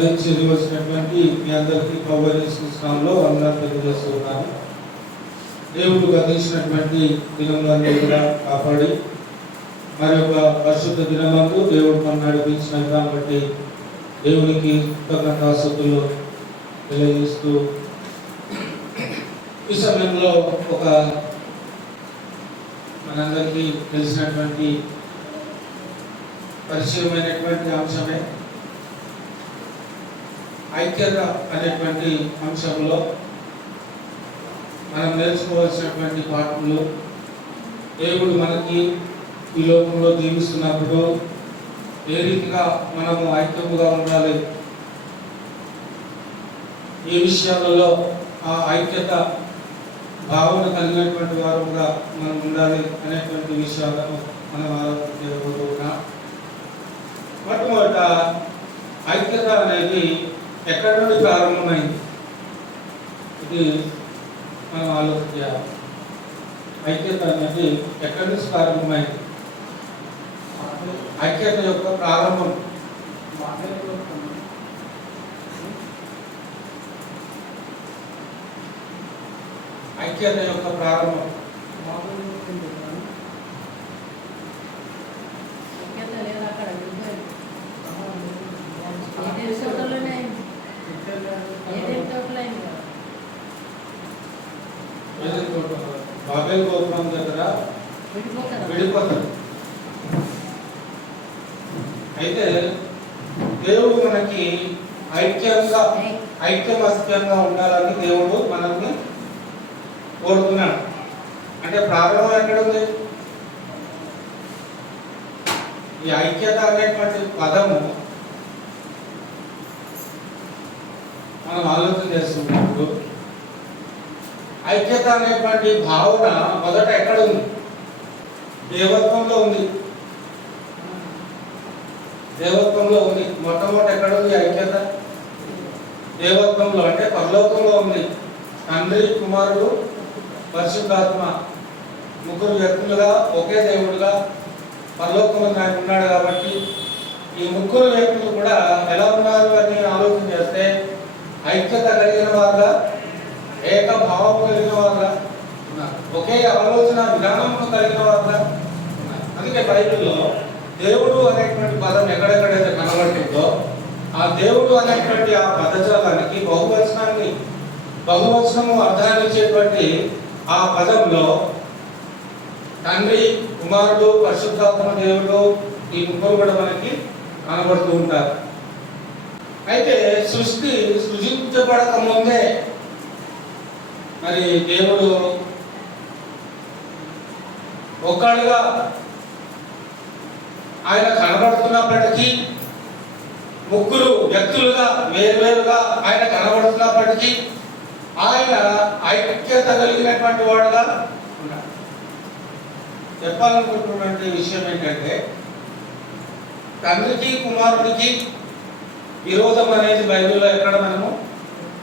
వచ్చినటువంటి మీ అందరికీ పౌర్ణిలో వందనాలు తెలియజేస్తున్నాను. దేవుడు గతించినటువంటి దినములన్నీ కూడా కాపాడి మరి ఒక పరిశుద్ధ దినమందు దేవుడు మనం నడిపించిన విధానం బట్టి దేవునికి కృతజ్ఞతాస్తుతులు తెలియజేస్తూ ఈ సమయంలో ఒక మనందరికీ తెలిసినటువంటి పరిచయమైనటువంటి అంశమే ఐక్యత అనేటువంటి అంశంలో మనం నేర్చుకోవాల్సినటువంటి పాఠములు దేవుడు మనకి ఈ లోకంలో జీవిస్తున్నప్పుడు ఏ రీతిగా మనము ఐక్యముగా ఉండాలి, ఏ విషయాలలో ఆ ఐక్యత భావన కలిగినటువంటి వారుగా మనం ఉండాలి అనేటువంటి విషయాలను మనం ఆలోచన చేయబోతున్నాం. మొట్టమొదట ఐక్యత అనేది ఎక్కడి నుండి ప్రారంభమైంది, ఇది మనం ఆలోచన చేయాలి. ఐక్యత అనేది ఎక్కడి నుంచి ప్రారంభమైంది? ఐక్యత యొక్క ప్రారంభం ఐక్యత యొక్క ప్రారంభం బాబేల్ గోపురం దగ్గర విడిపోతారు. అయితే దేవుడు మనకి ఐక్యమత్యంగా ఉండాలని దేవుడు మనల్ని కోరుతున్నాడు. అంటే ప్రారంభం ఎక్కడ ఉంది? ఈ ఐక్యత అనేటువంటి పదము మనం ఆలోచన చేస్తున్నప్పుడు ఐక్యత అనేటువంటి భావన మొదట ఎక్కడ ఉంది? దేవత్వంలో ఉంది. దేవత్వంలో ఉంది. మొట్టమొదటి ఎక్కడ ఉంది ఐక్యత? దేవత్వంలో, అంటే పరలోకంలో ఉంది. తండ్రి, కుమారుడు, పరిశుద్ధాత్మ ముగ్గురు వ్యక్తులుగా ఒకే దేవుడుగా పరలోకంలో ఆయన ఉన్నాడు. కాబట్టి ఈ ముగ్గురు వ్యక్తులు కూడా ఎలా ఉన్నారు అని ఆలోచన చేస్తే ఐక్యత కలిగిన వారుగా, ఏకభావం కలిగిన వారుగా ఉన్నారు. ఒకే ఆలోచన విధానంలో కలిగిన వారుగా ఉన్నారు. అందుకే బైబిల్లో దేవుడు అనేటువంటి పదం ఎక్కడెక్కడైతే కనబడుతుందో ఆ దేవుడు అనేటువంటి ఆ పదజాలానికి బహువచనము అర్థాన్ని ఇచ్చేటువంటి ఆ పదంలో తండ్రి, కుమారుడు, పరిశుద్ధాత్మ దేవుడు ఈ ముగ్గురు కూడా మనకి కనబడుతూ ఉంటారు. అయితే సృష్టి సృజించబడక ముందే మరి దేవుడు ఒక్కడుగా ఆయన కనబడుతున్నప్పటికీ, ముగ్గురు వ్యక్తులుగా వేరువేరుగా ఆయన కనబడుతున్నప్పటికీ ఆయన ఐక్యత కలిగినటువంటి వాడుగా ఉన్నాడు. చెప్పాలనుకుంటున్నటువంటి విషయం ఏంటంటే తండ్రికి, కుమారుడికి విరోధం అనేది బైబిల్లో ఎక్కడ మనము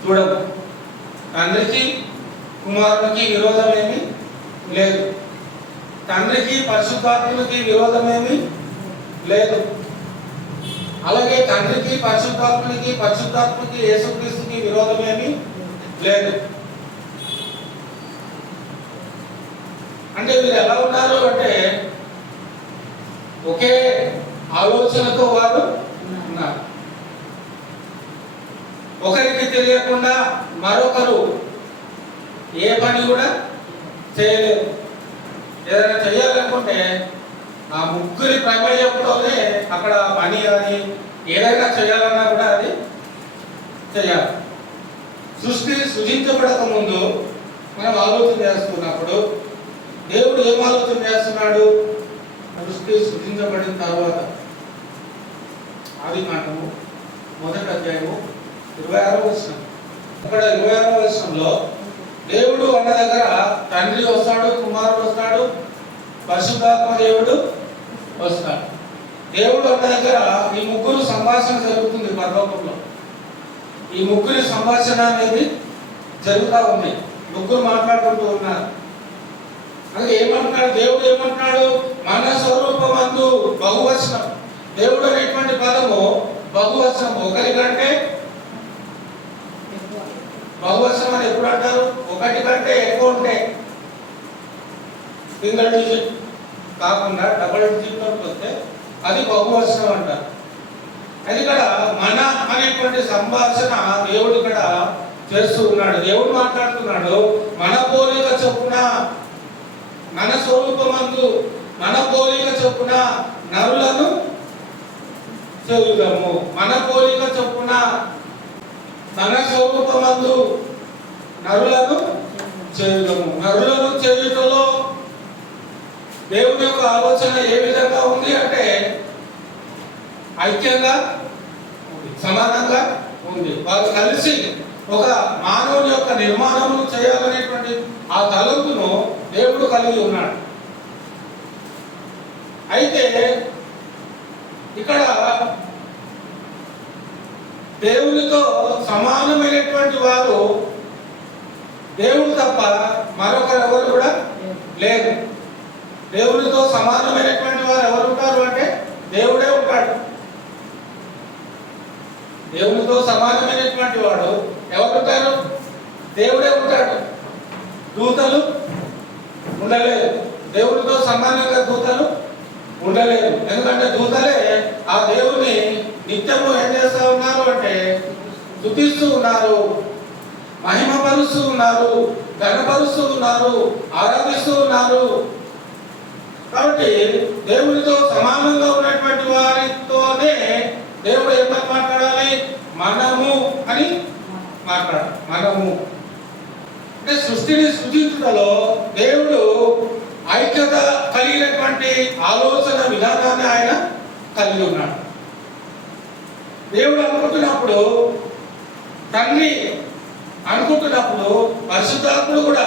చూడము. తండ్రికి, కుమారుడికి విరోధం ఏమీ లేదు. తండ్రికి, పరిశుద్ధాత్మకి విరోధం ఏమీ లేదు. అలాగే తండ్రికి, పరిశుద్ధాత్మకి, యేసుక్రీస్తుకి విరోధం ఏమీ లేదు. అంటే వీరు ఎలా ఉన్నారు అంటే ఒకే ఆలోచనతో వారు ఉన్నారు. ఒకరికి తెలియకుండా మరొకరు ఏ పని కూడా చేయలేరు. ఏదైనా చేయాలనుకుంటే ఆ ముగ్గురి ప్రమేయంతోనే అక్కడ పని కానీ ఏదైనా చేయాలన్నా కూడా అది చేయాలి. సృజించబడక ముందు మనం ఆలోచన చేస్తున్నప్పుడు దేవుడు ఏం ఆలోచన చేస్తున్నాడు? సృష్టి సృజించబడిన తర్వాత ఆదికాండము 1వ అధ్యాయము 26వ వచనం. అక్కడ 26వ వచనంలో దేవుడు అన్న దగ్గర తండ్రి వస్తాడు, కుమారుడు వస్తాడు, పరిశుద్ధాత్మ దేవుడు వస్తాడు. దేవుడు అన్న దగ్గర ఈ ముగ్గురు సంభాషణ జరుగుతుంది పరలోకంలో. ఈ ముగ్గురి సంభాషణ అనేది జరుగుతూ ఉంది. ముగ్గురు మాట్లాడుకుంటూ ఉన్నారు. అలాగే ఏమంటున్నాడు దేవుడు? ఏమంటున్నాడు? మన స్వరూపమందు బహువచనం. దేవుడు అనేటువంటి పదము బహువచనం ఒకరి కంటే బహువచనం అని ఎప్పుడు అంటారు? ఒకటి కంటే ఎక్కువ ఉంటే, సింగిల్ డిజిట్ కాకుండా డబుల్ డిజిట్ వస్తే అది బహువచనం అంటారు. అది ఇక్కడ మన అనేటువంటి సంభాషణ దేవుడు ఇక్కడ చేస్తూ ఉన్నాడు. దేవుడు మాట్లాడుతున్నాడు, మన పోలిక చొప్పున, మన స్వరూపమందు మన పోలిక చొప్పున నరులను చేయుదము. మన పోలిక చొప్పున మన స్వరూపమందు నరులను చేయుదము. నరులను చేయుటలో దేవుని యొక్క ఆలోచన ఏ విధంగా ఉంది అంటే ఐక్యంగా సమానంగా ఉంది. వారు కలిసి ఒక మానవుని యొక్క నిర్మాణమును చేయాలనేటువంటి ఆ తలంపును దేవుడు కలిగి ఉన్నాడు. అయితే ఇక్కడ దేవునితో సమానమైనటువంటి వారు దేవుడు తప్ప మరొకరు ఎవరు కూడా లేరు. దేవునితో సమానమైనటువంటి వారు ఎవరు ఉంటారు అంటే దేవుడే ఉంటాడు. దేవునితో సమానమైనటువంటి వాడు ఎవరు ఉంటారు? దేవుడే ఉంటాడు. దూతలు ఉండలేదు. దేవునితో సమానంగా దూతలు ఉండలేదు. ఎందుకంటే దూతలే ఆ దేవుని నిత్యము ఏం చేస్తూ ఉన్నారు అంటే స్తుతిస్తూ ఉన్నారు, మహిమపరుస్తూ ఉన్నారు, ఘనపరుస్తూ ఉన్నారు, ఆరాధిస్తూ ఉన్నారు. కాబట్టి దేవునితో సమానంగా ఉన్నటువంటి వారితోనే దేవుడు ఏమని మాట్లాడాలి? మనము అని మాట్లాడాలి. మనము అంటే సృష్టిని సృజించుటలో దేవుడు ఐక్యత కలిగినటువంటి ఆలోచన విధానాన్ని ఆయన కలిగి ఉన్నాడు. దేవుడు అనుకుంటున్నప్పుడు, తండ్రి అనుకుంటున్నప్పుడు, పరిశుద్ధాత్ముడు కూడా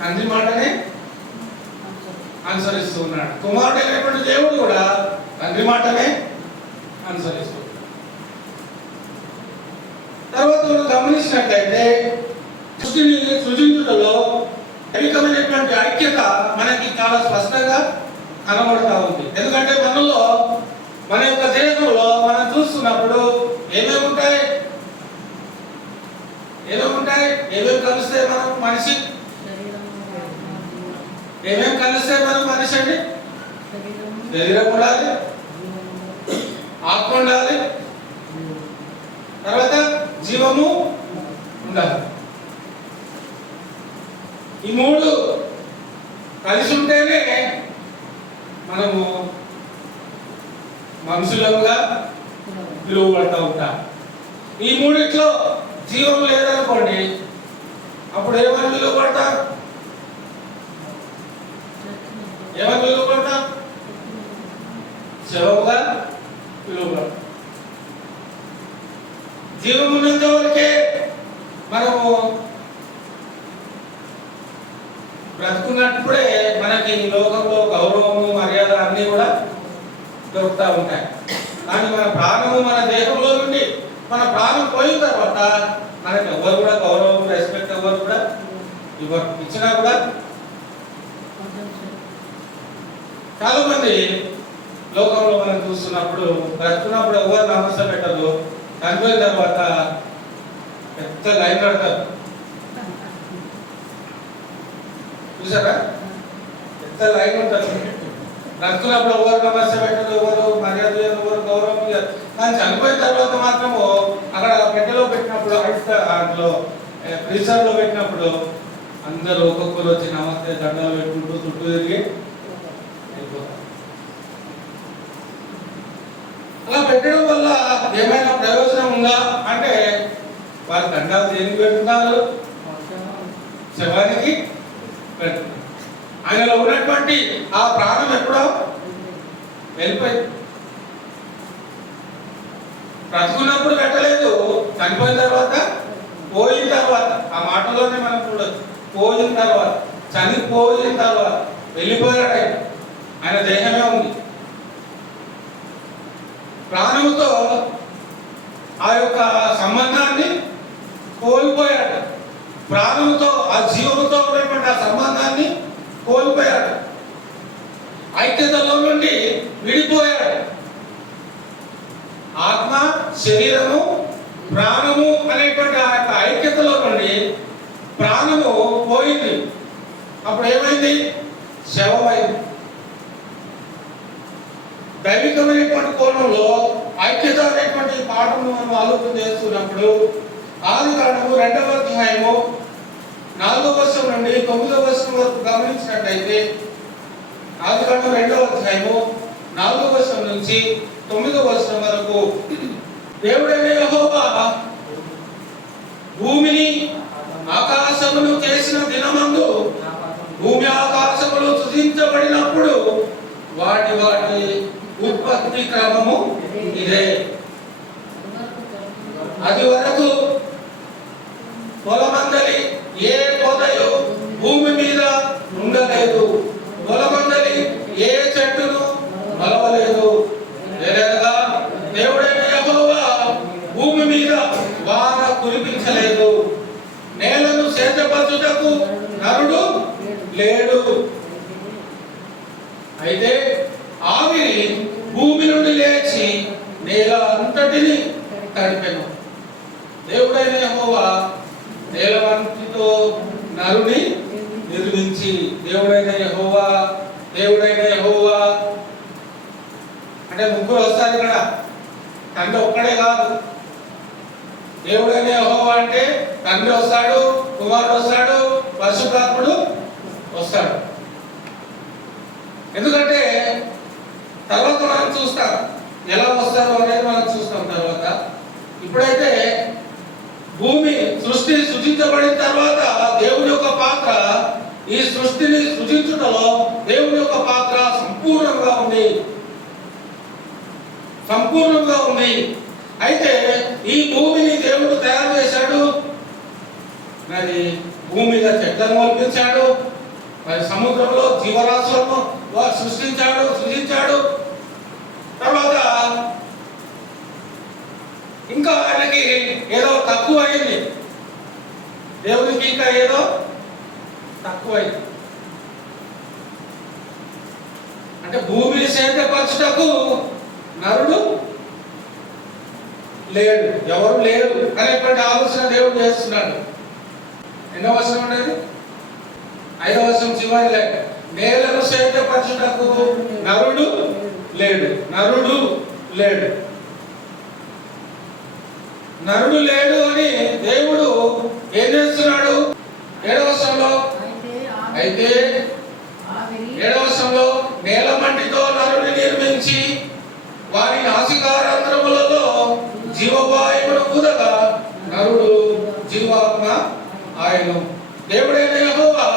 తండ్రి మాటనే అనుసరిస్తూ ఉన్నాడు. కుమారుడు అయినటువంటి దేవుడు కూడా తండ్రి మాటనే అనుసరిస్తూ. తర్వాత మనం గమనించినట్లయితే సృష్టిని సృజించుటలో దైవికమైనటువంటి ఐక్యత మనకి చాలా స్పష్టంగా కనబడుతూ ఉంది. ఎందుకంటే మనలో, మన యొక్క దేహంలో మనం చూస్తున్నప్పుడు ఏమేమి ఉంటాయి? ఏమేమి కలిస్తే మనం మనిషి? ఏమేమి కలిస్తే మనం మనిషి అండి? శరీరం ఉండాలి, ఆత్మ ఉండాలి, తర్వాత జీవము ఉండాలి. ఈ మూడు కలిసి ఉంటేనే మనము మనుషులుగా పిలువబడతా ఉంటాం. ఈ మూడిట్లో జీవం లేదనుకోండి, అప్పుడు ఏమని పిలువబడతారు? ఏమని పిలువబడతారు? శవముగా పిలువబడతారు. జీవం ఉన్నంత వరకే మనము బ్రతుకున్నప్పుడే మనకి లోకంలో గౌరవము, మర్యాద అన్నీ కూడా దొరుకుతూ ఉంటాయి. కానీ మన ప్రాణము మన దేహంలో నుండి మన ప్రాణం పోయిన తర్వాత మనకి ఎవరు కూడా గౌరవం, రెస్పెక్ట్ ఎవరు కూడా ఇవ్వరు. ఇచ్చినా కూడా చాలా మంది లోకంలో మనం చూస్తున్నప్పుడు, బ్రతుకున్నప్పుడు ఎవరు నమస్తే పెట్టదు, చనిపోయిన తర్వాత పెద్ద లైన్ కడతారు. చూసారా? పెద్ద లైన్ ఉంటుంది. బ్రతుకున్నప్పుడు ఎవరు నమస్తే పెట్టదు, ఎవరు మర్యాద, ఎవరు గౌరవం. కానీ చనిపోయిన తర్వాత మాత్రము అక్కడ పెట్టెలో పెట్టినప్పుడు, అందులో ఫ్రీజర్లో పెట్టినప్పుడు అందరూ ఒక్కొక్కరు వచ్చి నమస్తే దండాలు పెట్టుకుంటూ చుట్టూ తిరిగి వెళ్ళిపోతారు. అలా పెట్టడం వల్ల ఏమైనా ప్రయోజనం ఉందా అంటే, వాళ్ళు దండాలు దేనికి పెట్టుకున్నారు? శవానికి పెడుతున్నారు. ఆయనలో ఉన్నటువంటి ఆ ప్రాణం ఎప్పుడో వెళ్ళిపోయింది. బ్రతుకున్నప్పుడు పెట్టలేదు, చనిపోయిన తర్వాత, పోయిన తర్వాత, ఆ మాటలోనే మనం చూడొచ్చు. పోయిన తర్వాత, చనిపోయిన తర్వాత వెళ్ళిపోయాడు ఆయన. ఆయన దేహమే ఉంది. ప్రాణముతో ఆ యొక్క సంబంధాన్ని కోల్పోయాడు. ప్రాణముతో, ఆ జీవముతో ఉన్నటువంటి ఆ సంబంధాన్ని కోల్పోయాడు. ఐక్యతలో నుండి విడిపోయాడు. ఆత్మ, శరీరము, ప్రాణము అనేటువంటి ఆ యొక్క ఐక్యతలో నుండి ప్రాణము పోయింది. అప్పుడు ఏమైంది? శవమైంది. దైవికమైనటువంటి కోణంలో ఐక్యత అనేటువంటి పాఠము మనం ఆలోచన చేస్తున్నప్పుడు ఆదికాండము 2వ అధ్యాయము 4వ వచనం నుండి 9వ వచనం వరకు గమనించినట్లయితే, ఆదికాండం 2వ అధ్యాయము 4వ వచనం నుంచి 9వ వచనం వరకు దేవుడైన యెహోవా భూమిని ఆకాశమును చేసిన దినమందు భూమి ఆకాశములు సృజించబడినప్పుడు వాటి వాటి ఉత్పత్తి క్రమము ఇదే. అది వరకు పొలమందలి ఏ పొదయు భూమి మీద ఉండలేదు, పొలమందలి ఏ చెట్టును మలవలేదు. లేదా దేవుడైన యెహోవా భూమి మీద వాన కురిపించలేదు, నేలను సేద్యపరచుటకు నరుడు లేడు. అయితే ఆవిరి భూమి నుండి లేచి నేల అంతటిని తడిపెను. దేవుడైన యెహోవా నేలవంటితో నరుని నిర్మించి, దేవుడైన యెహోవా అంటే ముగ్గురు వస్తారు ఇక్కడ, తండ్రి ఒక్కడే కాదు. దేవుడైన యెహోవా అంటే తండ్రి వస్తాడు, కుమారుడు వస్తాడు, పరిశుద్ధాత్ముడు వస్తాడు. ఎందుకంటే తర్వాత మనం చూస్తాం ఎలా వస్తారో అనేది మనం చూస్తాం తర్వాత. ఇప్పుడైతే భూమి సృజించబడిన తర్వాత దేవుని యొక్క పాత్ర, ఈ సృష్టిని సృజించుటలో దేవుని యొక్క పాత్ర సంపూర్ణంగా ఉంది. అయితే ఈ భూమిని దేవుడు తయారు చేశాడు, మరి భూమి మీద చెట్లను మొలిపించాడు, మరి సముద్రంలో జీవరాశులను సృజించాడు. తర్వాత ఇంకా ఆయనకి ఏదో తక్కువ అయింది, దేవునికి ఇంకా ఏదో తక్కువైంది. అంటే భూమిని సేద్యపరచుటకు నరుడు లేడు, ఎవరు లేరు అనేటువంటి ఆలోచన దేవుడు చేస్తున్నాడు. ఎన్నో వచనం ఉండేది? 5వ వచనం చివరి, నేలను సేద్యపరచుటకు నరుడు లేడు అని దేవుడు ఏం చేస్తున్నాడు? 7వ వచనంలో, అయితే 7వ వచనంలో నేల మంటితో నరుని నిర్మించి వారి నాసికారంధ్రములలో జీవవాయువును ఊదగా నరుడు జీవాత్మ ఆయను. దేవుడైన యెహోవా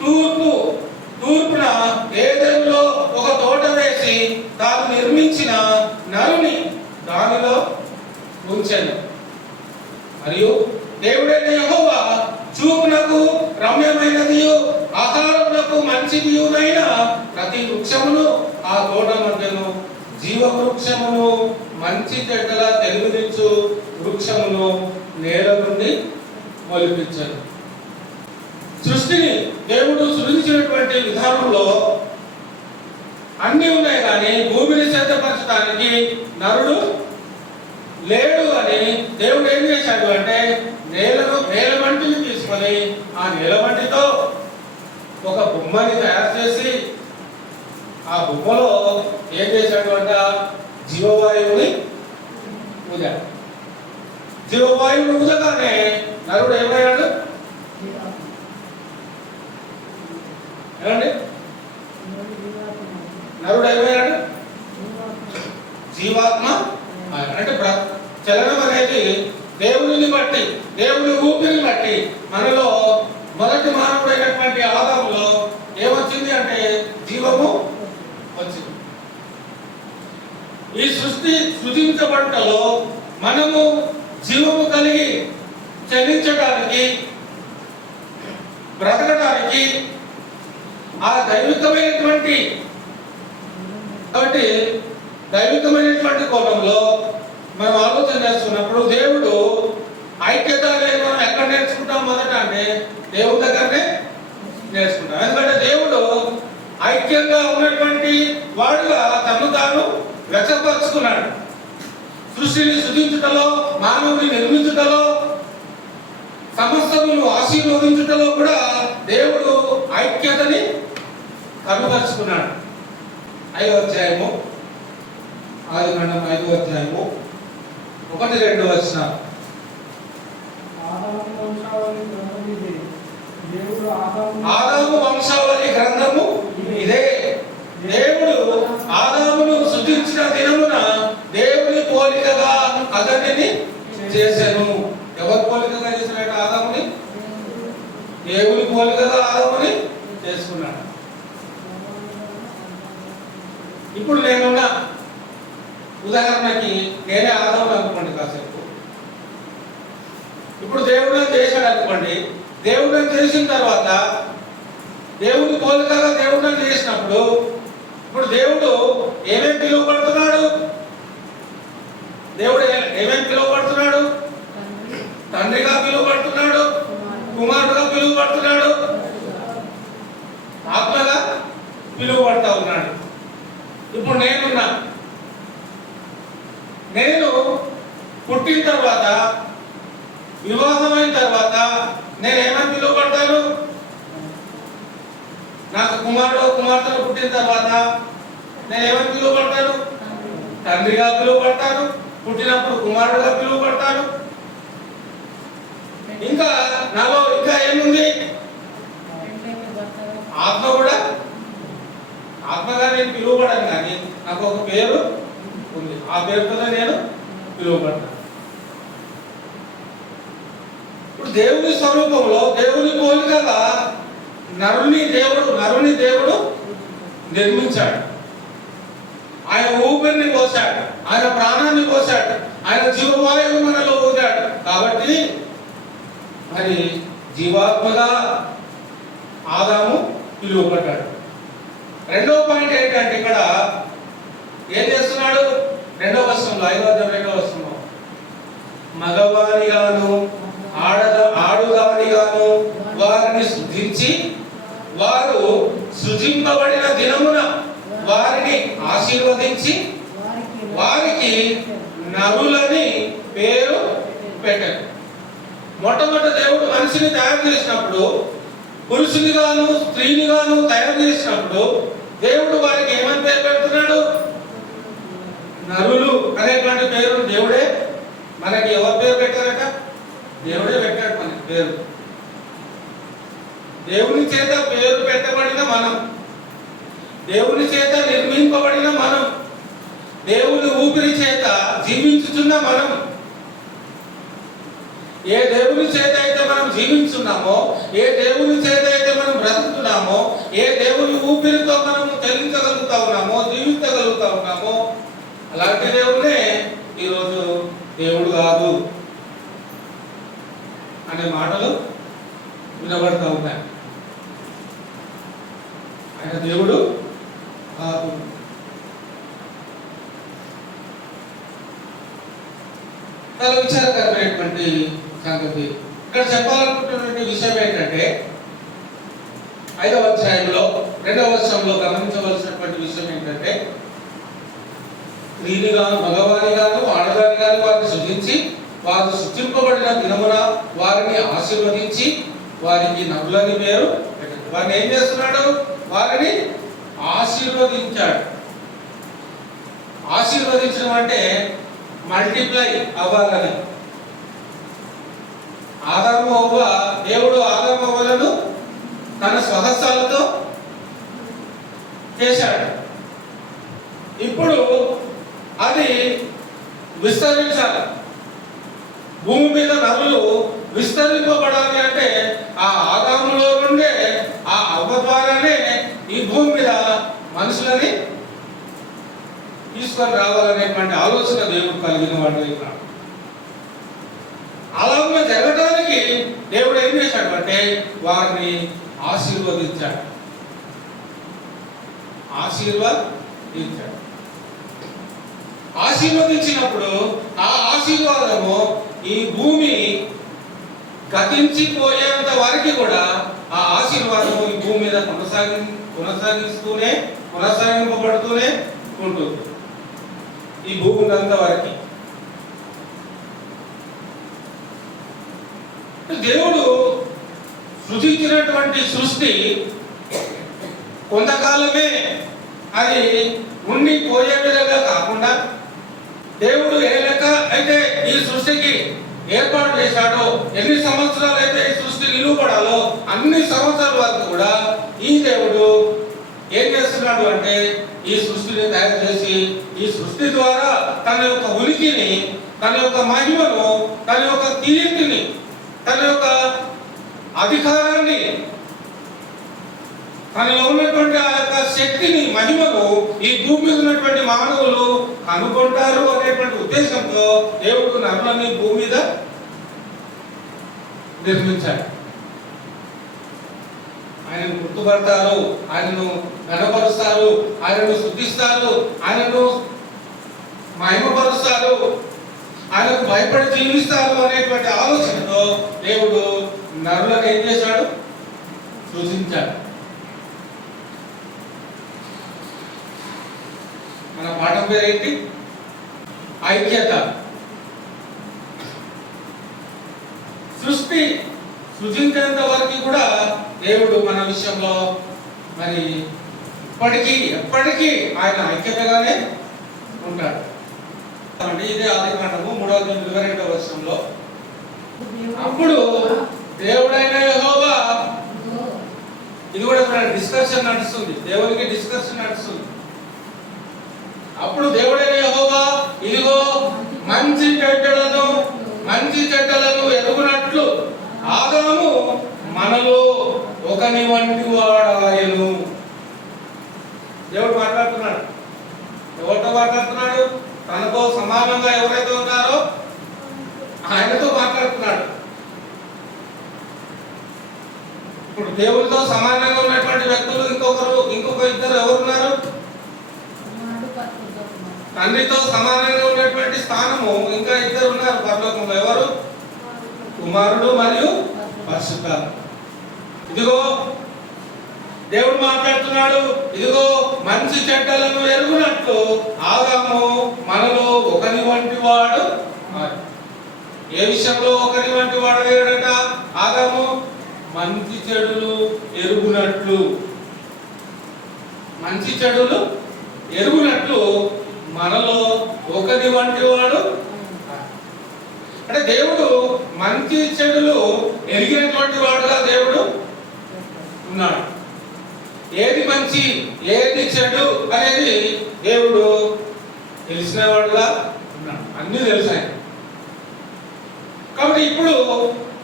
తూర్పున ఏదెనులో ఒక తోట వేసి తాను నిర్మించిన నరుని దానిలో ఉంచెను. మరియు దేవుడైన యెహోవా చూపునకు రమ్యమైనదియు ఆహారమునకు మంచిదియునైన ప్రతి వృక్షమును ఆ తోట మధ్యను, జీవ వృక్షమును మంచి చెడ్డల తెలుగునిచ్చు వృక్షమును నేల నుండి మొలిపించాను. సృష్టిని దేవుడు సృజించినటువంటి విధానంలో అన్ని ఉన్నాయి, కానీ భూమిని సిద్ధపరచడానికి నరుడు లేడు అని దేవుడు ఏం చేశాడు అంటే నేల మంటిని తీసుకొని ఆ నేల మంటితో ఒక బొమ్మని తయారు చేసి ఆ బొమ్మలో ఏం చేశాడు అంట? జీవవాయువుని ఊదాడు. జీవవాయువుని ఊదగానే నరుడు ఏమయ్యాడు? ఏమండి? నరుడు ఏమయ్యాడు? జీవాత్మ. అంటే చలనం అనేది దేవుని బట్టి, దేవుని ఊపిరిని బట్టి మనలో మొదటి మానవుడైనటువంటి ఆదాములో ఏమొచ్చింది అంటే జీవము వచ్చింది. ఈ సృజించబట్టలో మనము జీవము కలిగి చెల్లించడానికి, బ్రతకడానికి ఆ దైవికమైనటువంటి కోణంలో మనం ఆలోచన చేస్తున్నప్పుడు దేవుడు ఐక్యత అనేది మనం ఎక్కడ నేర్చుకుంటాం? మొదట అంటే దేవుడి దగ్గరనే నేర్చుకుంటాం. ఎందుకంటే దేవుడు ఐక్యంగా ఉన్నటువంటి వాడుగా తను తాను వ్యక్తపరుచుకున్నాడు. సృష్టిని సృజించుటలో, మానవుని నిర్మించుటలో, సమస్తమును ఆశీర్వదించుటలో కూడా దేవుడు ఐక్యతని కనుపరుచుకున్నాడు. 5వ అధ్యాయము, ఆదికాండం 5వ అధ్యాయము 1-2 వచనాలు. ఆదాము వంశావళి గ్రంథము ఇదే. దేవుడు ఆదామును సృజించిన దినమున దేవుని పోలికగా అతనిని చేశాను. ఎవరి పోలికగా చేసినట్టు? ఆదాముని. దేవుని పోలికగా ఆదాముని చేసుకున్నాడు. ఇప్పుడు నేనున్న ఉదాహరణకి నేనే ఆదాముని అనుకోండి కాసేపు. ఇప్పుడు దేవుడు చేశాడు అనుకోండి. దేవుడు చేసిన తర్వాత దేవుని పోలికగా దేవుడు చేసినప్పుడు ఇప్పుడు దేవుడు ఏమేమి పిలువబడుతున్నాడు? దేవుడు ఏమేమి పిలువబడుతున్నాడు? తండ్రిగా పిలువబడుతున్నాడు, కుమారుడుగా పిలువబడుతున్నాడు, ఆత్మగా పిలువబడతా ఉన్నాడు. ఇప్పుడు నేను పుట్టిన తర్వాత, వివాహమైన తర్వాత నేనేమని పిలువబడతాను? నాకు కుమార్తెలు పుట్టిన తర్వాత నేనేమని పిలువబడతాను? తండ్రిగా పిలువబడతాను. పుట్టినప్పుడు కుమారుడుగా పిలువబడతాను. ఇంకా నాలో ఇంకా ఏముంది? ఆత్మ కూడా. ఆత్మగా నేను పిలువబడను, కానీ నాకు ఒక పేరు ఉంది. ఆ పేరుతోనే నేను పిలువబడతాను. ఇప్పుడు దేవుని స్వరూపంలో, దేవుని పోలికగా నరుని దేవుడు నిర్మించాడు. ఆయన ఊపిరిని పోశాడు, ఆయన ప్రాణాన్ని పోశాడు, ఆయన జీవవాయువు మనలో ఊదాడు. కాబట్టి మరి జీవాత్మగా ఆదాము పిలువబడ్డాడు. రెండవ పాయింట్ ఏంటంటే ఇక్కడ ఏం చేస్తున్నాడు? 2వ వచనంలో, 5వ అధ్యాయం 2వ వచనంలో, మగవానిగాను ఆడుదానిగాను వారిని సృజించి వారు సృజింపబడిన దినమున వారిని ఆశీర్వదించి వారికి నరులని పేరు పెట్టాడు. మొట్టమొదటి దేవుడు మనిషిని తయారు చేసినప్పుడు, పురుషునిగాను స్త్రీనిగాను తయారు చేసినప్పుడు దేవుడు వారికి ఏమని పేరు పెడుతున్నాడు? నరులు అనేటువంటి పేరు దేవుడే. మనకి ఎవరు పేరు పెట్టారట? దేవుడే పెట్టాడు మనకి పేరు. దేవుని చేత పేరు పెట్టబడిన మనం, దేవుని చేత నిర్మింపబడిన మనం, దేవుని ఊపిరి చేత జీవించుచున్న మనం, ఏ దేవుని చేత అయితే మనం జీవించున్నామో, ఏ దేవుని చేత అయితే మనం బ్రతుకుతున్నామో, ఏ దేవుని ఊపిరితో మనము చెల్లించగలుగుతా ఉన్నామో, జీవించగలుగుతా ఉన్నామో, అలాంటి దేవుడే ఈరోజు దేవుడు కాదు అనే మాటలు వినబడతా ఉన్నాయి. ఆయన దేవుడు కాదు. చాలా విచారకరమైనటువంటి సంగతి. ఇక్కడ చెప్పాలనుకుంటున్నటువంటి విషయం ఏంటంటే 5వ అధ్యాయంలో 2వ వచనంలో గమనించవలసినటువంటి విషయం ఏంటంటే, స్త్రీనిగాను మగవానిగాను ఆడదానిగాను వారిని సృజించి వారు సృష్టింపబడిన దినమున వారిని ఆశీర్వదించి వారికి నరులని పేరు పెట్టాడు. వారిని ఏం చేస్తున్నాడు? వారిని ఆశీర్వదించాడు. ఆశీర్వదించడం అంటే మల్టిప్లై అవ్వాలని. ఆదాము అవ్వ, దేవుడు ఆదాము అవ్వలను తన స్వహస్తాలతో చేశాడు. ఇప్పుడు అది విస్తరించాలి. భూమి మీద నరులు విస్తరింపబడాలి అంటే ఆ ఆదాములో నుండే, ఆ అవ్వ ద్వారానే ఈ భూమి మీద మనుషులని తీసుకొని రావాలనేటువంటి ఆలోచన దేవుడు కలిగిన వాడు. అలా జరగడానికి దేవుడు ఏం చేశాడు అంటే వారిని ఆశీర్వదించాడు. ఆశీర్వదించినప్పుడు ఆ ఆశీర్వాదము ఈ భూమి గతించిపోయేంత వరకు కూడా ఆ ఆశీర్వాదము ఈ భూమి మీద కొనసాగింపబడుతూనే ఉంటుంది. ఈ భూమి అంత వరకు దేవుడు సృజించినటువంటి సృష్టి కొంతకాలమే అది ఉండి పోయే విధంగా కాకుండా దేవుడు ఏ లెక్క అయితే ఈ సృష్టికి ఏర్పాటు చేశాడో, ఎన్ని సంవత్సరాలు అయితే ఈ సృష్టి నిలువబడాలో అన్ని సంవత్సరాల వరకు కూడా ఈ దేవుడు ఏం చేస్తున్నాడు అంటే ఈ సృష్టిని తయారు చేసి ఈ సృష్టి ద్వారా తన యొక్క ఉనికిని, తన యొక్క మహిమను, తన యొక్క కీర్తిని, తన యొక్క అధికారాన్ని, తనలో ఉన్నటువంటి ఆ యొక్క శక్తిని, మహిమను ఈ భూమి మీద ఉన్నటువంటి మానవులు కనుగొంటారు అనేటువంటి ఉద్దేశంతో దేవుడు నరులని భూమి మీద నిర్మించాడు. ఆయనను గుర్తుపడతారు, ఆయనను గణపరుస్తారు, ఆయనను స్తుతిస్తారు, ఆయనను మహిమపరుస్తారు, ఆయనకు భయపడి జీవిస్తారు అనేటువంటి ఆలోచనతో దేవుడు నరులను ఏం చేశాడు? సృజించాడు. మన పాఠం పేరు ఏంటి? ఐక్యత. సృష్టి సృజించేంత వరకు కూడా దేవుడు మన విషయంలో మరి ఎప్పటికీ ఆయన ఐక్యతగానే ఉంటాడు. ఇదే ఆదికాండము 3:22 వచనంలో, అప్పుడు దేవుడైన యెహోవా, ఇది కూడా డిస్కషన్ నడుస్తుంది, దేవునికి డిస్కషన్ నడుస్తుంది. అప్పుడు దేవుడైన యెహోవా, ఇదిగో మంచి చెడ్డలను ఎరుగునట్లు ఆదాము మనలో ఒకని వంటి వాడాయను. దేవుడు మాట్లాడుతున్నాడు. ఎవరితో మాట్లాడుతున్నాడు? తనతో సమానంగా ఎవరైతే ఉన్నారో ఆయనతో మాట్లాడుతున్నాడు. ఇప్పుడు దేవుడితో సమానంగా ఉన్నటువంటి వ్యక్తులు ఇంకొక ఇద్దరు ఎవరున్నారు? తండ్రితో సమానంగా ఉన్నటువంటి స్థానము ఇంకా ఇద్దరు ఉన్నారు పరలోకంలో. ఎవరు? కుమారుడు మరియు పరిశుద్ధాత్మ. ఇదిగో దేవుడు మాట్లాడుతున్నాడు, ఇదిగో మంచి చెడ్డలను ఎరుగునట్లు ఆదాము మనలో ఒకని వంటి వాడు. ఏ విషయంలో ఒకని వంటి వాడు అయ్యాడట? ఆదాము మంచి చెడులు ఎరుగునట్లు. మంచి చెడులు ఎరుగునట్లు మనలో ఒకని వంటి వాడు. అంటే దేవుడు మంచి చెడులు ఎరిగినటువంటి వాడుగా దేవుడు ఉన్నాడు. ఏది మంచి ఏది చెడు అనేది దేవుడు తెలిసిన వాడుగా ఉన్నాడు. అన్నీ తెలుసాయి. కాబట్టి ఇప్పుడు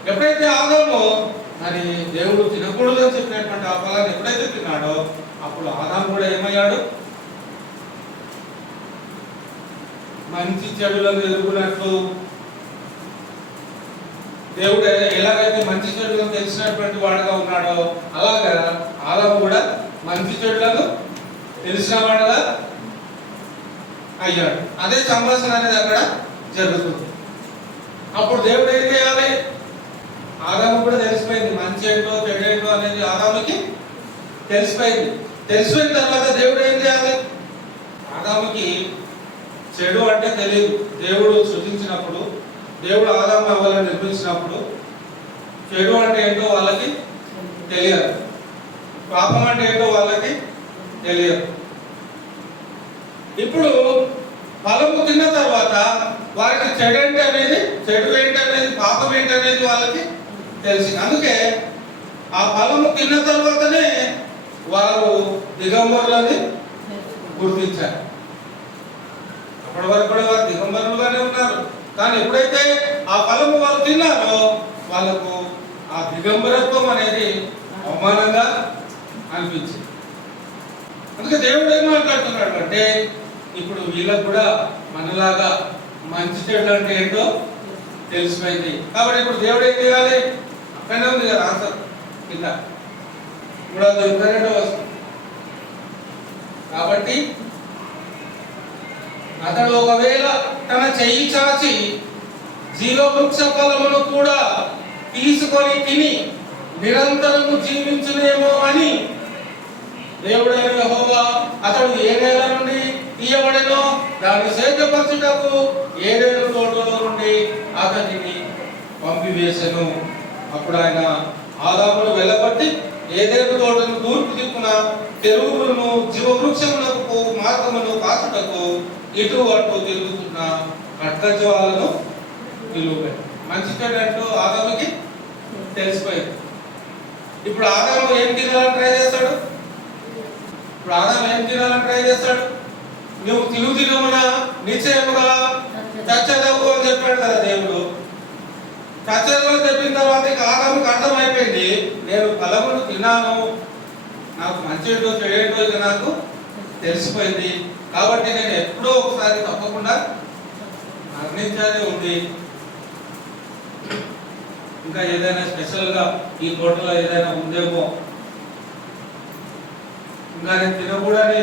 ఎప్పుడైతే ఆదాము మరి దేవుడు తినకూడదు అని చెప్పినటువంటి ఆ ఫలాన్ని ఎప్పుడైతే తిన్నాడో అప్పుడు ఆదాము కూడా ఏమయ్యాడు? మంచి చెడులను ఎరుగునట్లు. దేవుడు ఎలాగైతే మంచి చెడులను తెలిసినటువంటి వాడుగా ఉన్నాడో అలాగా ఆదాము కూడా మంచి చెడులను తెలిసిన వాడుగా అయ్యాడు. అదే సంభాషణ అనేది అక్కడ జరుగుతుంది. అప్పుడు దేవుడు ఏం చేయాలి? ఆదాము కూడా తెలిసిపోయింది మంచి ఏంటో చెడు ఏంటో అనేది ఆదాముకి తెలిసిపోయింది. తెలిసిపోయిన తర్వాత దేవుడు ఏం చేయాలి? ఆదాముకి చెడు అంటే తెలియదు. దేవుడు సృజించినప్పుడు, దేవుడు ఆదాము అవ్వాలని నిర్మించినప్పుడు చెడు అంటే ఏంటో వాళ్ళకి తెలియదు, పాపం అంటే ఏంటో వాళ్ళకి తెలియదు. ఇప్పుడు ఫలము తిన్న తర్వాత వారికి చెడు ఏంటి అనేది పాపం ఏంటి అనేది వాళ్ళకి తెలిసింది. అందుకే ఆ ఫలము తిన్న తర్వాతనే వారు దిగంబరులని గుర్తించారు. అప్పటి వరకు కూడా వారు దిగంబరులుగానే ఉన్నారు. కానీ ఎప్పుడైతే ఆ ఫలము వాళ్ళు తిన్నారో వాళ్ళకు ఆ దిగంబరత్వం అనేది అవమానంగా అనిపించింది. అందుకే దేవుడు ఏం మాట్లాడుతున్నాడు అంటే ఇప్పుడు వీళ్ళకు కూడా మనలాగా మంచి చెడు అంటే ఏంటో తెలిసిపోయింది. కాబట్టి ఇప్పుడు దేవుడు ఏం చేయాలి? అక్కడనే ఉంది కదా ఆన్సర్ కింద 3:22 వస్తుంది. కాబట్టి అతడు ఒకవేళ తన చెయ్యి చాచి జీవవృక్ష ఫలమును కూడా తీసుకొని తిని నిరంతరము జీవించునేమో అని దేవుడైన యెహోవా అతడు ఏ నేల నుండి తీయబడెనో దాన్ని సేద్యపరచుటకు ఏదైనా తోటలో నుండి అతనిని పంపివేసెను. అప్పుడు ఆయన ఆదామును వెళ్ళబట్టి ఏదేను తోటను తూర్పు దిక్కున తెరుగులను జీవవృక్షములకు మార్గమును కాచుటకు ఇటు అటు తిరుగుతున్న ఖడ్గజ్వాలను నిలువబెట్టి. మంచి చెడు అంటూ ఆదాముకి తెలిసిపోయింది. ఇప్పుడు ఆదాము ఏం తినాలని ట్రై చేస్తాడు? నువ్వు తినుమన నిశ్చయముగా చచ్చదవు అని చెప్పాడు కదా దేవుడు. చచ్చదవు చెప్పిన తర్వాత ఇక ఆదాముకి అర్థమైపోయింది, నేను ఫలమును తిన్నాను, నాకు మంచిటో చెడేటో ఇక నాకు తెలిసిపోయింది, కాబట్టి నేను ఎప్పుడో ఒకసారి తప్పకుండా మరణించాలి ఉంది. ఇంకా ఏదైనా స్పెషల్గా ఈ తోటలో ఏదైనా ఉందేమో, ఇంకా నేను తినకూడని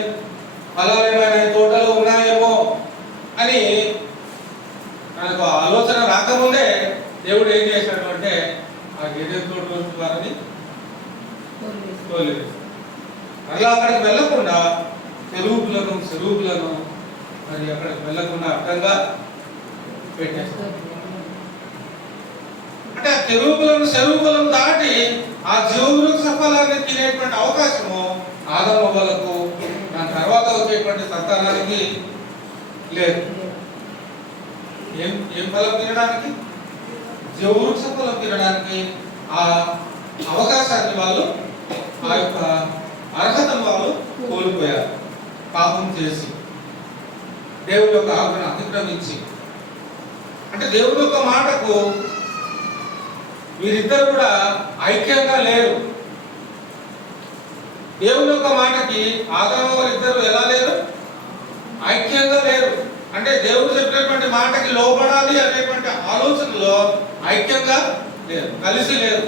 ఫలాలు ఏమైనా తోటలో ఉన్నాయేమో అని మనకు ఆలోచన రాకముందే దేవుడు ఏం చేశాడు అంటే ఆ ఏదైనా తోట వారిని తోలేదు. అలా అక్కడికి వెళ్ళకుండా చెరువులను మరి అక్కడికి వెళ్ళకుండా అడ్డంగా పెట్టేస్తారు. అంటే ఆ చెరువులను దాటి ఆ జీవవృక్ష ఫలాన్ని తినేటువంటి అవకాశము ఆదాము అవ్వలకు దాని తర్వాత వచ్చేటువంటి సంతానానికి లేదు. ఏం ఫలం తినడానికి? జీవవృక్ష ఫలం తినడానికి ఆ అవకాశాన్ని వాళ్ళు, ఆ యొక్క అర్హతను వాళ్ళు కోల్పోయారు పాపం చేసి, దేవుడి యొక్క ఆజ్ఞను అతిక్రమించి. అంటే దేవుడి యొక్క మాటకు వీరిద్దరు కూడా ఐక్యంగా లేరు. దేవుని యొక్క మాటకి ఆదాము వారిద్దరు ఎలా లేరు? ఐక్యంగా లేరు. అంటే దేవుడు చెప్పినటువంటి మాటకి లోబడాలి అనేటువంటి ఆలోచనలో ఐక్యంగా లేరు, కలిసి లేరు.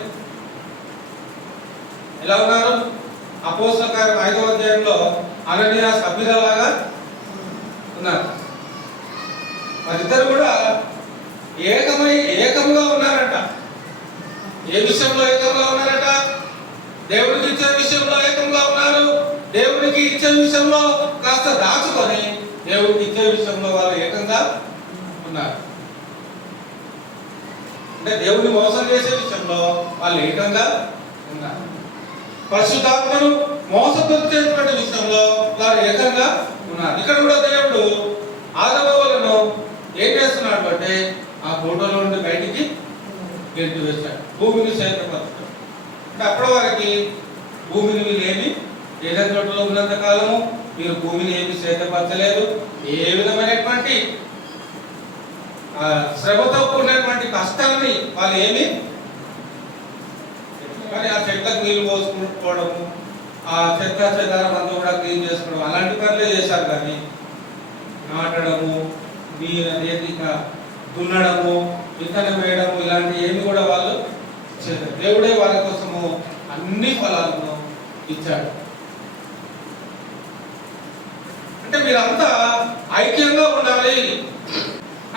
ఎలా ఉన్నారు? అపోస్తల కార్యం 5వ అధ్యాయంలో అననీయ సభ్యులలాగా ఉన్నారు. వారిద్దరు కూడా ఏకముగా ఉన్నారట. ఏ విషయంలో ఏకంగా ఉన్నారట? దేవుడికి ఇచ్చే విషయంలో ఏకంగా ఉన్నారు. దేవుడికి ఇచ్చే విషయంలో కాస్త దాచుకొని దేవుడికి ఇచ్చే విషయంలో వాళ్ళు ఏకంగా ఉన్నారు. అంటే దేవుడిని మోసం చేసే విషయంలో వాళ్ళు ఏకంగా ఉన్నారు. పరిశుద్ధాత్మను మోసపరిచేటువంటి విషయంలో వారు ఏకంగా ఉన్నారు. ఇక్కడ కూడా దేవుడు ఆదాములను ఏం చేస్తున్నాడు అంటే ఆ ఫోటోలో నుండి బయటికి గెంటి వేశాడు, భూమిని సేదపరచాడు. అంటే అప్పటి వరకు భూమిని వీళ్ళేమి ఏదైనా తోటలో ఉన్నంత కాలము మీరు భూమిని ఏమి సేదపరచలేదు. ఏ విధమైనటువంటి శ్రమతో కూడినటువంటి కష్టాన్ని వాళ్ళు ఏమి, కానీ ఆ చెట్లకు నీళ్లు పోసుకోవడము, ఆ చెత్త చెదారం అంతా కూడా క్లీన్ చేసుకోవడం, అలాంటి పనులే చేశారు. కానీ నాటడము, దున్నడము, విత్తనం వేయడము, ఇలాంటి ఏమి కూడా వాళ్ళు చేశారు. దేవుడే వాళ్ళ కోసము అన్ని ఫలాలను ఇచ్చాడు. అంటే మీరంతా ఐక్యంగా ఉండాలి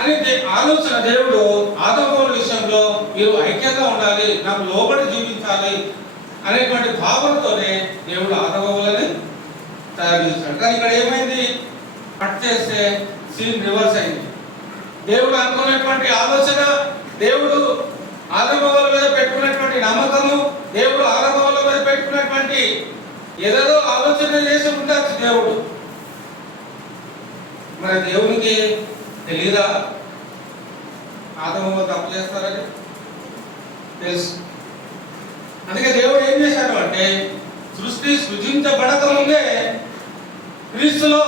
అని ఆలోచన దేవుడు ఆదాము విషయంలో మీరు ఐక్యంగా ఉండాలి, నాకు లోబడి జీవించాలి అనేటువంటి భావనతోనే దేవుడు ఆదాములని తయారు చేశాడు. కానీ ఇక్కడ ఏమైంది? కట్ చేస్తే సీన్ రివర్స్ అయింది. దేవుడు అనుకున్నటువంటి ఆలోచన, దేవుడు ఆదాము మీద పెట్టుకున్నటువంటి నమ్మకము, దేవుడు ఆదాము మీద పెట్టుకున్నటువంటి ఏదేదో ఆలోచన చేసి ఉండొచ్చు దేవుడు. మరి దేవునికి తెలీదా ఆదాము తప్పు చేస్తారని? తెలుసు. అందుకే దేవుడు ఏం చేశాడు అంటే సృష్టి సృజించబడక ముందే క్రీస్తులో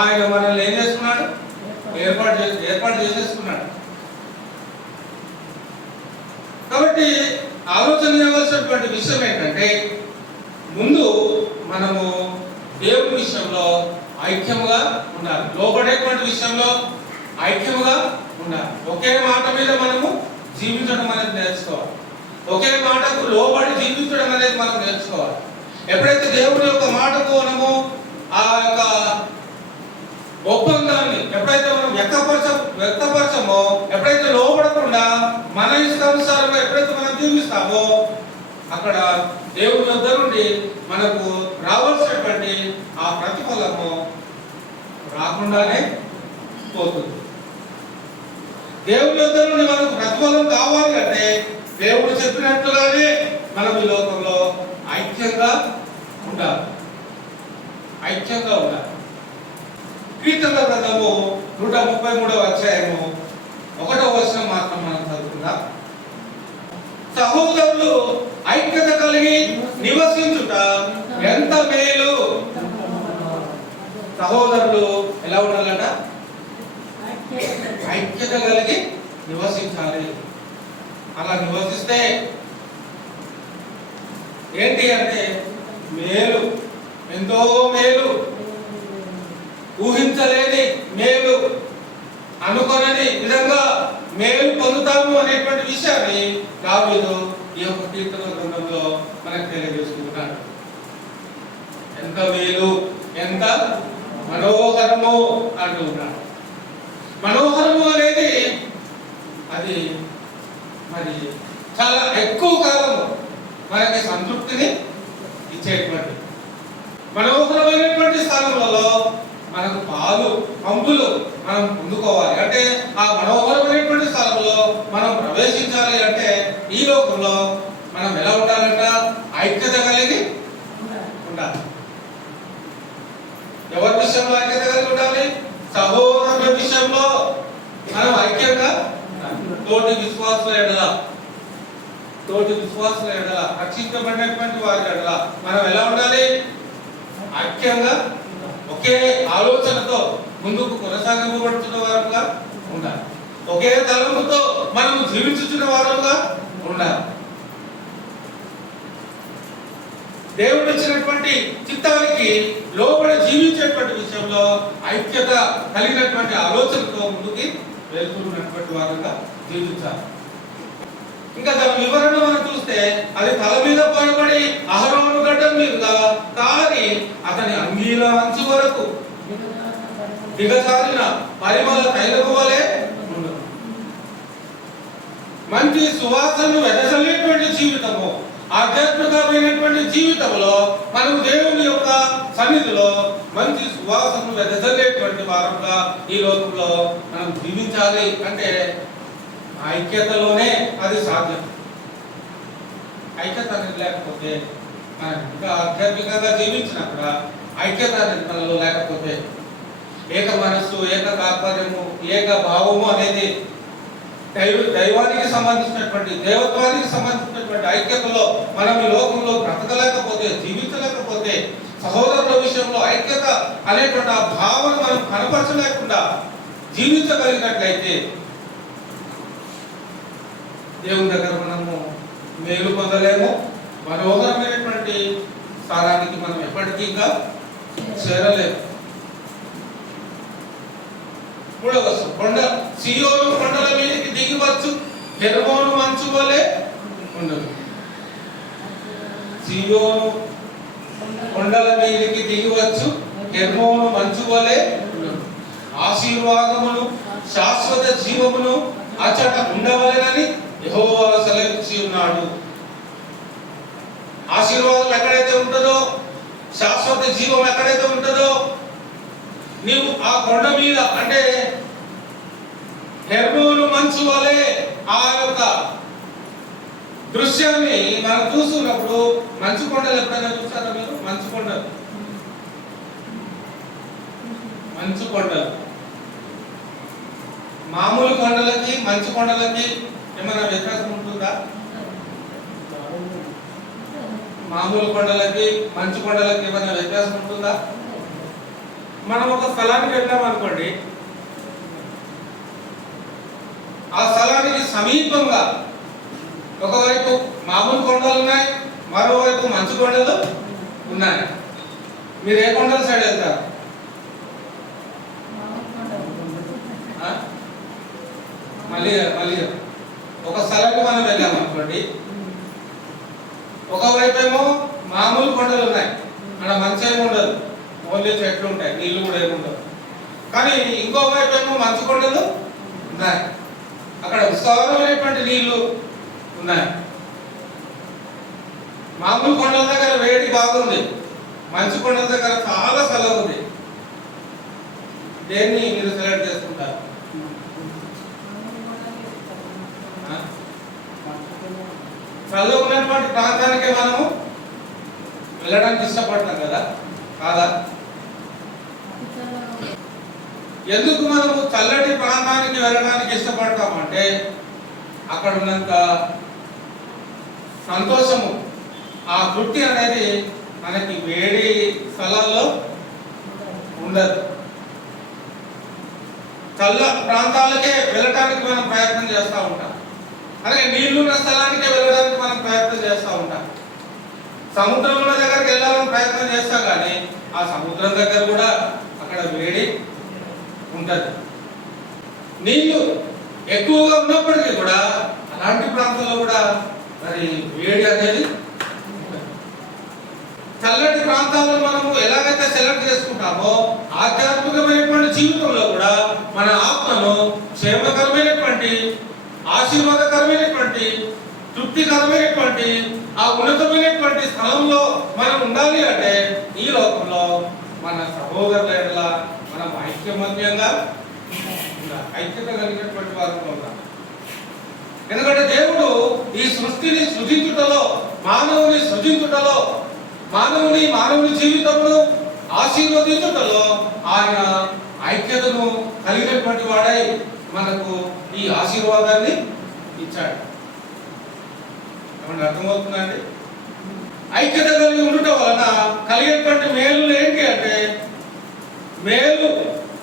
ఆయన మనల్ని ఏం చేసుకున్నాడు? ఏర్పాటు చేసేసుకున్నాడు. కాబట్టి ఆలోచన చేయవలసినటువంటి విషయం ఏంటంటే ముందు మనము దేవుని విషయంలో ఐక్యముగా ఉండాలి, లోబడేటువంటి విషయంలో ఐక్యముగా ఉండాలి. ఒకే మాట మీద మనము జీవించడం అనేది నేర్చుకోవాలి. ఒకే మాటకు లోబడి జీవించడం అనేది మనం నేర్చుకోవాలి. ఎప్పుడైతే దేవుని యొక్క మాటకు మనము ఆ యొక్క ఒప్పందాన్ని ఎప్పుడైతే మనం వ్యక్తపరచమో, ఎప్పుడైతే లోబడకుండా మన ఇష్టానుసారంగా ఎప్పుడైతే మనం జీవిస్తామో, అక్కడ దేవుని వద్ద నుండి మనకు రావాల్సినటువంటి ఆ ప్రతిఫలము రాకుండానే పోతుంది. దేవుని వద్ద నుండి మనకు ప్రతిఫలం కావాలి అంటే దేవుడు చెప్పినట్లుగానే మనం ఈ లోకంలో ఐక్యంగా ఉండాలి. ఐక్యంగా ఉండాలి. కీర్తనల గ్రంథము 133వ అధ్యాయము 1వ వచనం మాత్రం మనం చదువుకుందాం. సహోదరులు ఐక్యత కలిగి నివసించుట ఎంత మేలు. సహోదరులు ఎలా ఉండాలట? ఐక్యత కలిగి నివసించాలి. అలా నివసిస్తే ఏంటి అంటే మేలు, ఎంతో మేలు, ఊహించలేని మేలు, అనుకోనని విధంగా మేలు పొందుతాము అనేటువంటి విషయాన్ని దావీదు ఈ యొక్క కీర్తన గ్రంథంలో మనకు తెలియజేస్తున్నాడు. ఎంత మేలు, ఎంత మనోహరము అంటూ ఉన్నాడు. మనోహరము అనేది అది మరి చాలా ఎక్కువ కాలం మనకి సంతృప్తిని ఇచ్చేటువంటి మనోహరమైనటువంటి స్థానంలో మనకు పాలు పంపులు మనం పొందుకోవాలి అంటే, ఆ మనోహరమైనటువంటి స్థలంలో మనం ప్రవేశించాలి అంటే ఈ లోకంలో మనం ఎలా ఉండాలంట? ఐక్యత కలిగి ఉండాలి. ఎవరి విషయంలో ఐక్యత కలిగి ఉండాలి? సహోదరుల విషయంలో మనం ఐక్యంగా తోటి విశ్వాసుల ఎడల రక్షించబడినటువంటి వారి ఎడల మనం ఎలా ఉండాలి? ఐక్యంగా ఒకే ఆలోచనతో ముందుకు కొనసాగింపబడుతున్న వారుగా ఉండాలి. ఒకే తలంపుతో మనం జీవించుతున్న వారుగా ఉండాలి. దేవుడు ఇచ్చినటువంటి చిత్తానికి లోబడి జీవించేటువంటి విషయంలో ఐక్యత కలిగినటువంటి ఆలోచనతో ముందుకి వెళ్తున్నటువంటి వారుగా జీవించాలి. ఇంకా దాని వివరణ మనం చూస్తే అది తల మీద పడబడి అహరోను గడ్డం మీదుగా కాని అతని అంగీల అంచు వరకు దిగజారిన పరిమళ తైలము వలె ఉండదు. మంచి సువాసనను వెదజల్లేటువంటి జీవితము, ఆధ్యాత్మికమైనటువంటి జీవితంలో మనం దేవుని యొక్క సన్నిధిలో మంచి సువాసనను వెదజల్లేటువంటి వారంగా ఈ లోకంలో మనం జీవించాలి అంటే ఐక్యతలోనే అది సాధ్యం. ఐక్యత అనేది లేకపోతే మనం ఇంకా ఆధ్యాత్మికంగా జీవించినా కూడా ఐక్యత అనేది మనలో లేకపోతే ఏక మనస్సు, ఏక తాత్పర్యము, ఏక భావము అనేది దైవానికి సంబంధించినటువంటి దేవత్వానికి సంబంధించినటువంటి ఐక్యతలో మనం ఈ లోకంలో బ్రతకలేకపోతే, జీవించలేకపోతే, సహోదరుల విషయంలో ఐక్యత అనేటువంటి ఆ భావన మనం కనపరచలేకుండా జీవించగలిగినట్లయితే దేవుని దగ్గర మనము మేలు పొందలేము. మనోహరమైనటువంటి స్థానానికి మనం ఎప్పటికీ ఇంకా చేరలేము. మూడవ కొండ సియోను కొండల మీదకి దిగివచ్చు హెర్మోను మంచు వలె ఉండదు. సియోను కొండల మీదకి దిగివచ్చు హెర్మోను మంచు వలె ఉండదు. ఆశీర్వాదమును శాశ్వత జీవమును అచ్చట ఉండవలెనని యెహోవా సెలవిచ్చి ఉన్నాడు. ఆశీర్వాదం ఎక్కడైతే ఉంటుందో, శాశ్వత జీవం ఎక్కడైతే ఉంటుందో, నీవు ఆ కొండ మీద అంటే హెర్మోను మంచు వలె ఆ యొక్క దృశ్యాన్ని మనం చూస్తున్నప్పుడు, మంచు కొండలు ఎప్పుడైనా చూస్తారా మీరు? మంచు కొండలు మామూలు కొండలకి మంచు కొండలకి ఏమైనా వ్యత్యాసం ఉంటుందా? మామూలు కొండలకి మంచు కొండలకి ఏమైనా వ్యత్యాసం ఉంటుందా? మనం ఒక స్థలానికి వెళ్ళాం అనుకోండి, ఆ స్థలానికి సమీపంగా ఒకవైపు మామూలు కొండలు ఉన్నాయి, మరోవైపు మంచు కొండలు ఉన్నాయి. మీరు ఏ కొండల సైడ్ వెళ్తారు? మళ్ళీ ఒక స్థలానికి మనం వెళ్ళాం అనుకోండి, ఒకవైపు ఏమో మామూలు కొండలు ఉన్నాయి, అక్కడ మంచు ఏమి ఉండదు, ఓన్లీ చెట్లు ఉంటాయి, నీళ్లు కూడా ఏమి ఉండవు. కానీ ఇంకోవైపు ఏమో మంచు కొండలు ఉన్నాయి, అక్కడ విస్తారమైనటువంటి నీళ్లు ఉన్నాయి. మామూలు కొండల దగ్గర వేడి బాగుంది, మంచు కొండల దగ్గర చాలా చల్లగా ఉంది. దేన్ని మీరు సెలెక్ట్ చేసుకుంటారు? చల్ల ఉన్నటువంటి ప్రాంతానికే మనము వెళ్ళడానికి ఇష్టపడతాం కదా, కాదా? ఎందుకు మనము చల్లటి ప్రాంతానికి వెళ్ళడానికి ఇష్టపడతామంటే అక్కడ ఉన్నంత సంతోషము, ఆ తృప్తి అనేది మనకి వేడి స్థలాల్లో ఉండదు. చల్ల ప్రాంతాలకే వెళ్ళటానికి మనం ప్రయత్నం చేస్తూ ఉంటాం, అలాగే నీళ్లున్న స్థలానికే వెళ్ళడానికి మనం ప్రయత్నం చేస్తూ ఉంటాం. సముద్రం ఉన్న దగ్గరికి వెళ్ళాలని ప్రయత్నం చేస్తాం, కానీ ఆ సముద్రం దగ్గర కూడా అక్కడ వేడి ఉంటుంది. నీళ్లు ఎక్కువగా ఉన్నప్పటికీ కూడా అలాంటి ప్రాంతాల్లో కూడా మరి వేడి అనేది చల్లటి ప్రాంతాలను మనము ఎలాగైతే సెలెక్ట్ చేసుకుంటామో ఆధ్యాత్మికమైనటువంటి జీవితంలో కూడా మన ఆత్మను క్షేమకరమైనటువంటి, ఆశీర్వాదకరమైనటువంటి, తృప్తికరమైనటువంటి ఆ ఉన్నతమైనటువంటి స్థలంలో మనం ఉండాలి అంటే ఈ లోకంలో మన సహోదరుల ఎడల మనం ఐక్యమత్యంగా ఐక్యత కలిగినటువంటి వారు ఉండాలి. ఎందుకంటే దేవుడు ఈ సృష్టిని సృజించుటలో, మానవుని జీవితంలో ఆశీర్వదించుటలో ఆయన ఐక్యతను కలిగినటువంటి వాడై మనకు ఈ ఆశీర్వాదాన్ని ఇచ్చాడు. ఏమన్నా అర్థమవుతుందండి? ఐక్యత కలిగి ఉండటం వలన కలిగేటువంటి మేలు ఏంటి అంటే, మేలు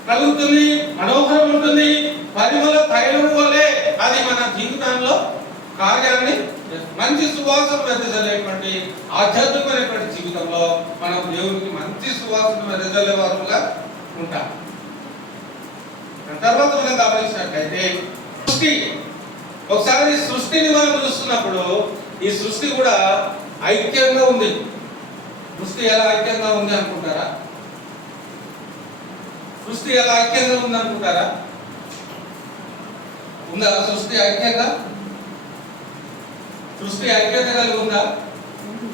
కలుగుతుంది, మనోహరం ఉంటుంది, పరిమళ తైలం వలె అది మన జీవితంలో కార్యాన్ని మంచి సువాసన వెదజల్లేటువంటి ఆధ్యాత్మికమైనటువంటి జీవితంలో మనం దేవునికి మంచి సువాసన వెదజల్లే వారుగా ఉంటాం. తర్వాత మనం గమనించినట్లయితే సృష్టి, ఒకసారి సృష్టిని మనం చూస్తున్నప్పుడు ఈ సృష్టి కూడా ఐక్యంగా ఉంది. సృష్టి ఎలా ఐక్యంగా ఉంది అనుకుంటారా? సృష్టి ఎలా ఐక్యంగా ఉంది అనుకుంటారా? ఉందా సృష్టి ఐక్యంగా? సృష్టి ఐక్యత కలిగి ఉందా?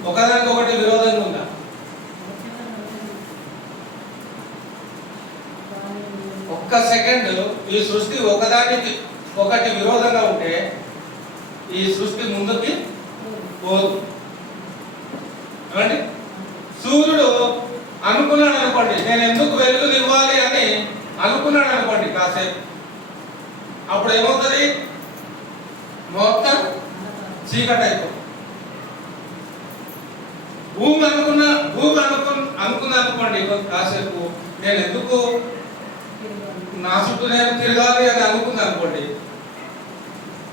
ఒకదానికి ఒకటి విరోధంగా ఉందా? ఒక్క సెకండ్ ఈ సృష్టి ఒకదానికి ఒకటి విరోధంగా ఉంటే ఈ సృష్టి ముందుకి పోదు. ఏమండి? సూర్యుడు అనుకున్నాడు అనుకోండి, నేను ఎందుకు వెలుగులు ఇవ్వాలి అని అనుకున్నాడు అనుకోండి కాసేపు, అప్పుడు ఏమవుతుంది? మొత్తం చీకటి అయిపోతుంది. భూమి అనుకుంది అనుకోండి కాసేపు, నేను ఎందుకు నా చుట్టూ నేను తిరగాలి అని అనుకుంది అనుకోండి,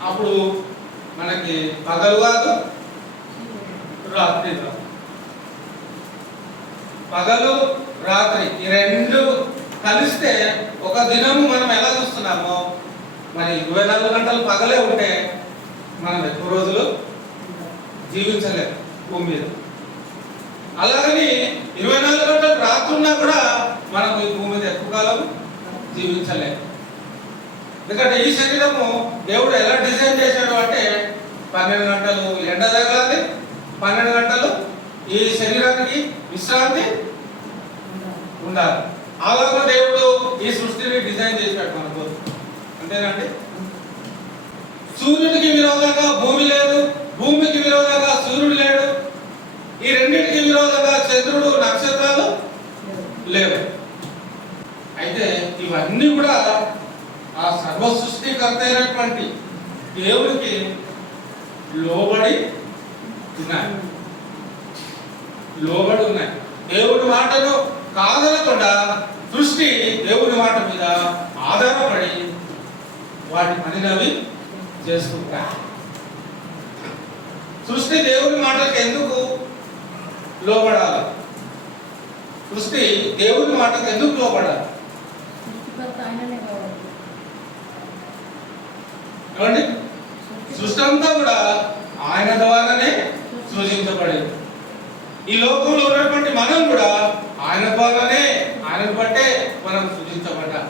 అప్పుడు మనకి పగలు కాదు, రాత్రి కాదు. పగలు రాత్రి ఈ రెండు కలిస్తే ఒక దినము మనం ఎలా చూస్తున్నామో, మరి 24 గంటలు పగలే ఉంటే మనం ఎక్కువ రోజులు జీవించలేము భూమి మీద. అలాగని 24 గంటలు రాత్రి ఉన్నా కూడా మనం ఈ భూమి మీద ఎక్కువ కాలం జీవించలేము. ఎందుకంటే ఈ శరీరము దేవుడు ఎలా డిజైన్ చేశాడు అంటే 12 గంటలు ఎండ తగలాలి, 12 గంటలు ఈ శరీరానికి విశ్రాంతి ఉండాలి. అలాగే దేవుడు ఈ సృష్టిని డిజైన్ చేశాడు మనకు. అంతేనండి? సూర్యుడికి విరోధంగా భూమి లేదు, భూమికి విరోధంగా సూర్యుడు లేడు, ఈ రెండింటికి విరోధంగా చంద్రుడు, నక్షత్రాలు లేవు. అయితే ఇవన్నీ కూడా ఆ సర్వ సృష్టికర్త అయినటువంటి దేవుడికి లోబడి ఉన్నాయి. దేవుడి మాటను కాదనకుండా సృష్టి దేవుడి మాట మీద ఆధారపడి వాటి పనిని అవి చేసుకుంటాయి. సృష్టి దేవుడి మాటలకు ఎందుకు లోబడాలి? సృష్టి దేవుడి మాటకు ఎందుకు లోబడాలి? ఏమండి? సృష్టి అంతా కూడా ఆయన ద్వారానే సృజించబడింది. ఈ లోకంలో ఉన్నటువంటి మనం కూడా ఆయన ద్వారానే, ఆయనను బట్టే మనం సృజించబడ్డాం.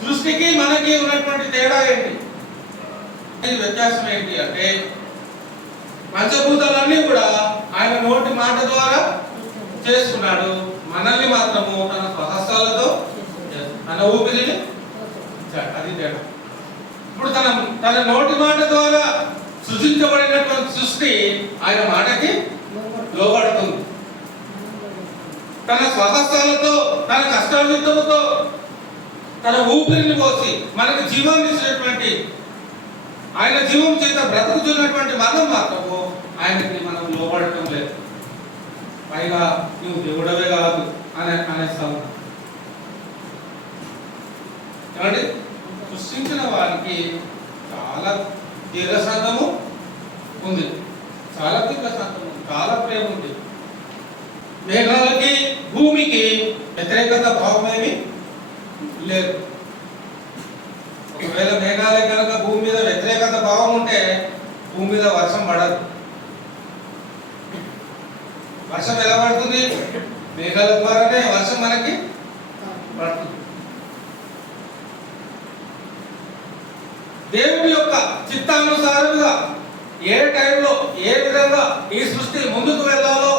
సృష్టికి మనకి ఉన్నటువంటి తేడా ఏంటి? వ్యత్యాసం ఏంటి అంటే, పంచభూతాలన్నీ కూడా ఆయన నోటి మాట ద్వారా చేసుకున్నాడు, మనల్ని మాత్రము తన స్వహస్తాలతో తన ఊపిరిని, అది తేడా. ఇప్పుడు తన నోటి మాట ద్వారా సృజించబడినటువంటి సృష్టి ఆయన మాటకి లోబడుతుంది. తన స్వహస్తాలతో, తన కష్టాలతో, తన ఊపిరిని పోసి మనకు జీవాన్ని ఇచ్చినటువంటి ఆయన జీవం చేత బ్రతుకుతున్నటువంటి మనం మాత్రము ఆయనకి మనం లోబడటం లేదు. పైగా నువ్వు దేవుడవే కాదు అనేస్తాము. ఏమండి, సృష్టించిన వారికి చాలా దీర్ఘశాంతము ఉంది, చాలా దీర్ఘశాంతం ఉంది, చాలా ప్రేమ ఉంది. మేఘాలకి భూమికి వ్యతిరేకత భావం ఏమి లేదు. ఒకవేళ మేఘాలే కనుక భూమి మీద వ్యతిరేకత భావం ఉంటే భూమి మీద వర్షం పడదు. వర్షం ఎలా పడుతుంది? మేఘాల ద్వారానే వర్షం మనకి పడుతుంది. దేవుని యొక్క చిత్తానుసారంగా ఏ టైంలో ఏ విధంగా ఈ సృష్టి ముందుకు వెళ్ళాలో,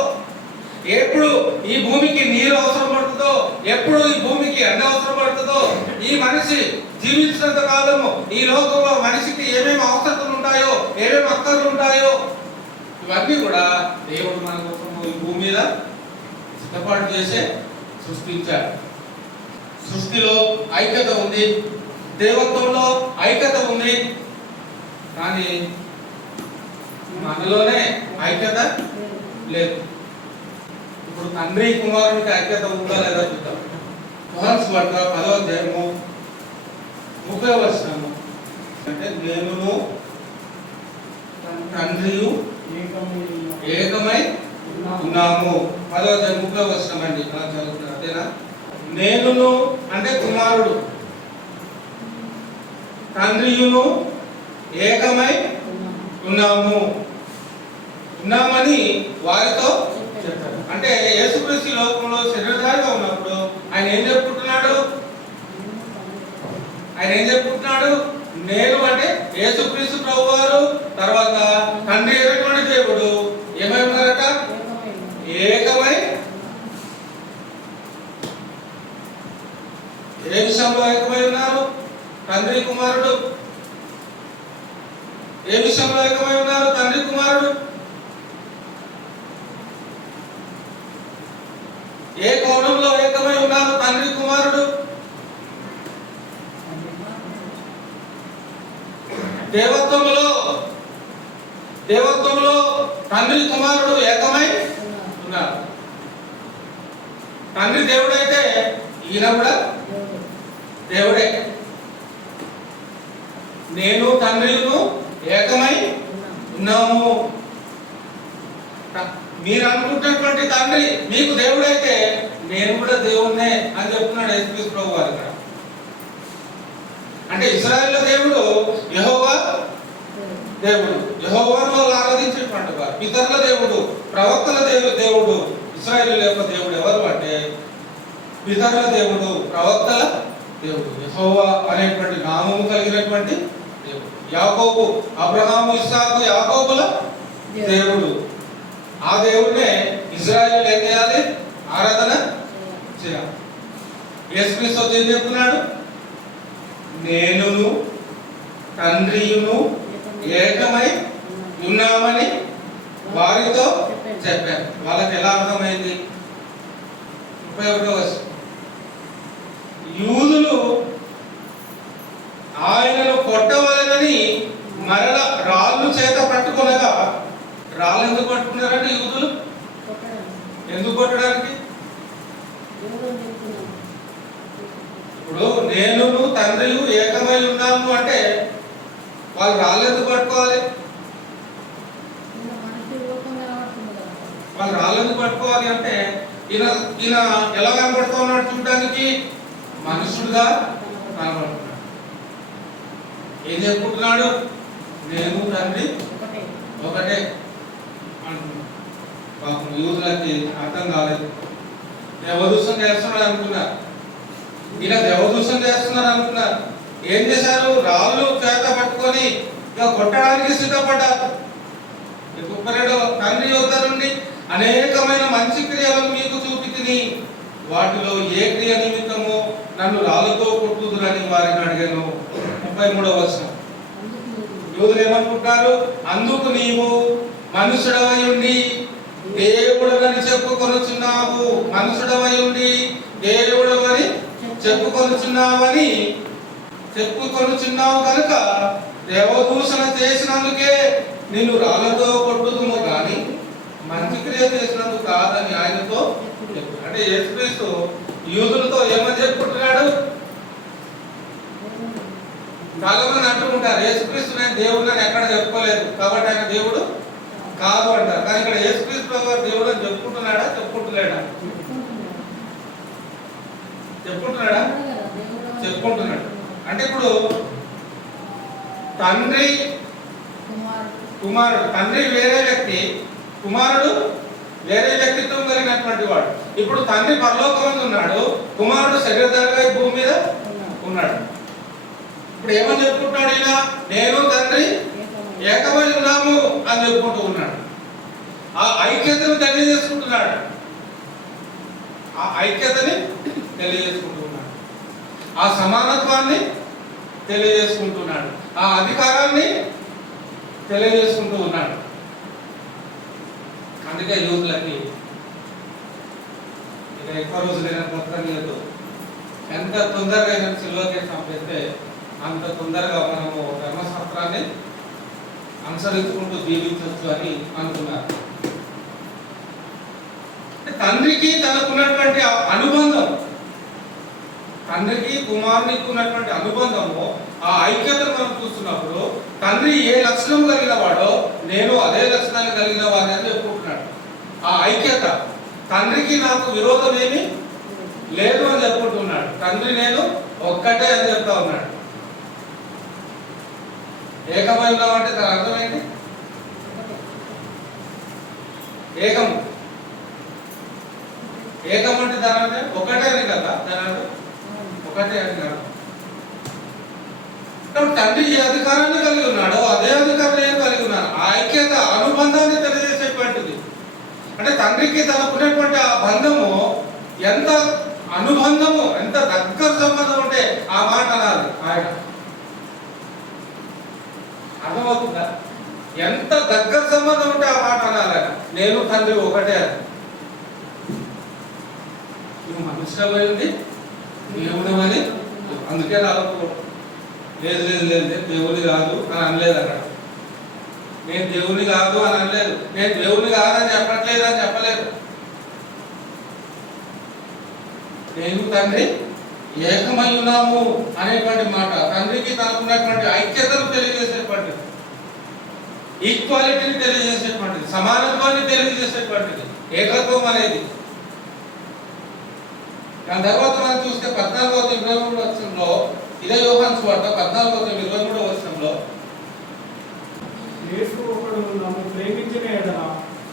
ఎప్పుడు ఈ భూమికి నీరు అవసరం పడుతుందో, ఎప్పుడు ఈ భూమికి ఎండ అవసరం పడుతుందో, ఈ మనిషి జీవించినంత కాలము ఈ లోకంలో మనిషికి ఏమేమి అవసరతలు ఉంటాయో, ఏమేమి అక్కర్లు ఉంటాయో, ఇవన్నీ కూడా దేవుడు మన కోసం ఈ భూమి మీద సిద్ధపాటు చేసే సృష్టించాడు. సృష్టిలో ఐక్యత ఉంది, దేవత్వంలో ఐక్యత ఉంది, కానీ మనలోనే ఐక్యత లేదు. ఇప్పుడు తండ్రి కుమారునికి ఐక్యత ఉందా లేదా చూద్దాం. యోహాను సువార్త 10వ అధ్యాయము 30వ వచనము. అంటే నేను తండ్రియు ఏకమై ఉన్నాము. 10వ అధ్యాయం 30వ వచనం అండి. అలా చదువుతున్నారు, అదేనా? నేనును అంటే కుమారుడు, తండ్రియును ఏకమై ఉన్నామని వారితో చెప్పారు. అంటే యేసుక్రీస్తు లోకంలో శరీరధారిగా ఉన్నప్పుడు ఆయన ఏం చెప్పుకుంటున్నాడు? నేను అంటే యేసుక్రీస్తు ప్రభువారు, తర్వాత తండ్రి అయినటువంటి దేవుడు ఏమై ఉన్నారట? ఏకమై. ఏ విషయంలో ఏకమై ఉన్నారు? తండ్రి కుమారుడు. ఏ విషయంలో ఏకమై ఉన్నారు? తండ్రి కుమారుడు. ఏ కోణంలో ఏకమై ఉన్నారు తండ్రి కుమారుడు? దేవత్వంలో తండ్రి కుమారుడు ఏకమై ఉన్నారు. తండ్రి దేవుడైతే ఈయన కూడా దేవుడే. నేను తండ్రిను ఏకమై ఉన్నాము. మీరు అనుకుంటున్నటువంటి తండ్రి మీకు దేవుడైతే నేను కూడా దేవుణ్ణే అని చెప్తున్నాడు యేసుక్రీస్తు ప్రభు వారు ఇక్కడ. అంటే ఇశ్రాయేలు దేవుడు యెహోవా దేవుడు, యెహోవాను వాళ్ళు ఆరాధించేటువంటి వారు. పితరుల దేవుడు, ప్రవక్తల దేవుడు. ఇశ్రాయేలు యొక్క దేవుడు ఎవరు అంటే పితరుల దేవుడు, ప్రవక్తల దేవుడు, యెహోవా అనేటువంటి నామము కలిగినటువంటి దేవుడు. యాకోబు, అబ్రహాము, ఇస్సాకు, యాకోబుల దేవుడు. ఆ దేవుడినే ఇశ్రాయేలు ఏం చేయాలి? ఆరాధన చేయాలి. యేసుక్రీస్తు ఏం చెప్తున్నాడు? నేనును తండ్రియును ఏకమై ఉన్నామని వారితో చెప్పాను. వాళ్ళకి ఎలా అర్థమైంది? 31వ వచనం. యూదులు ఆయనను కొట్టవలెనని మరల రాళ్ళు చేత పట్టుకొనగా, రాళ్ళు ఎందుకు పట్టుకున్నారంటే యూదులు ఎందుకు కొట్టడానికి? ఇప్పుడు నేనును తండ్రియు ఏకమై ఉన్నాము అంటే వాళ్ళు రాళ్ళు ఎందుకు పట్టుకోవాలి? వాళ్ళు రాళ్ళు ఎందుకు పట్టుకోవాలి అంటే ఈయన ఎలా కనబడుతూ ఉన్నాడు? చూడడానికి మనుషుడుగా కనబడుతున్నాడు. ఏం చెప్పుకుంటున్నాడు? నేను తండ్రి ఒకటే అంటున్నాడు. పాపం యూదులకి అర్థం కాలేదు. దేవదూషణ చేస్తున్నాడు అనుకున్నారు. ఇలా దేవదూషణ చేస్తున్నారు అనుకున్నారు. ఏం చేశారు? రాళ్ళు చేత పట్టుకొని ఇక కొట్టడానికి సిద్ధపడ్డారు. తండ్రి యొద్ద నుండి అనేకమైన మంచి క్రియలను మీకు చూపితిని, వాటిలో ఏ క్రియ నిమిత్తము నన్ను రాళ్ళతో కొట్టుదురని వారిని అడిగాను. 33వ వచనం. యూదులు ఏమనుకుంటారు? అందుకు నీవు మనుషుడవై ఉండి దేవుడని చెప్పుకొనుచున్నావు, మనుషుడవై ఉండి దేవుడవని చెప్పుకొనుచున్నావు కనుక దేవదూషణ చేసినందుకే నిన్ను రాళ్లతో కొట్టుదుము కానీ మంచి క్రియ చేసినందుకు కాదని ఆయనతో చెప్పాడు. అంటే యేసుక్రీస్తు యూదులతో ఏమని చెప్పుకుంటున్నాడు? చాలా మంది అంటుకుంటారు యేసుక్రీస్తు నేను దేవుడు అని ఎక్కడ చెప్పుకోలేదు కాబట్టి ఆయన దేవుడు కాదు అంటారు. కానీ ఇక్కడ యేసుక్రీస్తు గారు దేవుడు అని చెప్పుకుంటున్నాడా? చెప్పుకుంటున్నాడు. అంటే ఇప్పుడు తండ్రి కుమారుడు, తండ్రి వేరే వ్యక్తి, కుమారుడు వేరే వ్యక్తిత్వం కలిగినటువంటి వాడు. ఇప్పుడు తండ్రి పరలోకమందు ఉన్నాడు, కుమారుడు శరీరధారిగా భూమి మీద ఉన్నాడు. ఇప్పుడు ఏమని చెప్పుకుంటున్నాడు ఈయన? నేను తండ్రి ఏకమై ఉన్నాము అని చెప్పుకుంటూ ఉన్నాడు. ఆ ఐక్యతను తెలియజేసుకుంటున్నాడు, ఆ సమానత్వాన్ని తెలియజేసుకుంటున్నాడు, ఆ అధికారాన్ని తెలియజేసుకుంటూ ఉన్నాడు. అందుకే యూదులకి ఇక ఎక్కువ రోజులైన కొత్తలేదు, ఎంత తొందరగా సిల్వకి చంపేస్తే అంత తొందరగా మనము ధర్మశాస్త్రాన్ని అనుసరించుకుంటూ జీవించవచ్చు అని అనుకున్నారు. తండ్రికి తనకున్నటువంటి అనుబంధం, తండ్రికి కుమారునికి ఉన్నటువంటి అనుబంధము, ఆ ఐక్యతను మనం చూస్తున్నప్పుడు తండ్రి ఏ లక్షణం కలిగిన వాడో నేను అదే లక్షణాన్ని కలిగిన వాడిని అని చెప్పుకుంటున్నాడు. ఆ ఐక్యత, తండ్రికి నాకు విరోధం ఏమీ లేదు అని చెప్పుకుంటున్నాడు. తండ్రి నేను ఒక్కటే అని చెప్తా ఉన్నాడు. ఏకమై ఉన్నామంటే దాని అర్థం ఏంటి? ఏకము అంటే దాని అర్థం ఒకటే అని కదా, దాని అర్థం ఒకటే అని కాదు. కాబట్టి తండ్రి ఏ అధికారాన్ని కలిగి ఉన్నాడో అదే అధికారం నేను కలిగి ఉన్నాను. ఆ ఐక్యత, అనుబంధాన్ని తెలియజేసేటువంటిది. అంటే తండ్రికి తనకున్నటువంటి ఆ బంధము ఎంత అనుబంధము, ఎంత దగ్గర సంబంధం ఉంటే ఆ మాట అనాలి. ఆయన అర్థమవుతుందా? ఎంత దగ్గర సంబంధం ఉంటే ఆ మాట అనాలి. నేను తండ్రి ఒకటే అని. నువ్వు మనుషులమై ఉంది దేవుడు అని అందుకే రాకపోవడం లేదు లేదు లేదు దేవుని కాదు అని అనలేదు. అక్కడ నేను దేవుని కాదు అని అనలేదు, నేను దేవుని కాదని చెప్పట్లేదు అని చెప్పలేదు. నేను తండ్రి ఏకమై ఉన్నాము అనేటువంటి మాట తండ్రికి తనకున్నటువంటి ఐక్యతను తెలియజేసేటువంటిది, ఈక్వాలిటీని తెలియజేసేటువంటిది, సమానత్వాన్ని తెలియజేసేటువంటిది ఏకత్వం అనేది. దాని తర్వాత మనం చూస్తే 14-23 వచనంలో, ఇదే యోహాను సువార్త 14-23 వచనంలో, యేసు ఒకడు నన్ను ప్రేమించిన ఎడల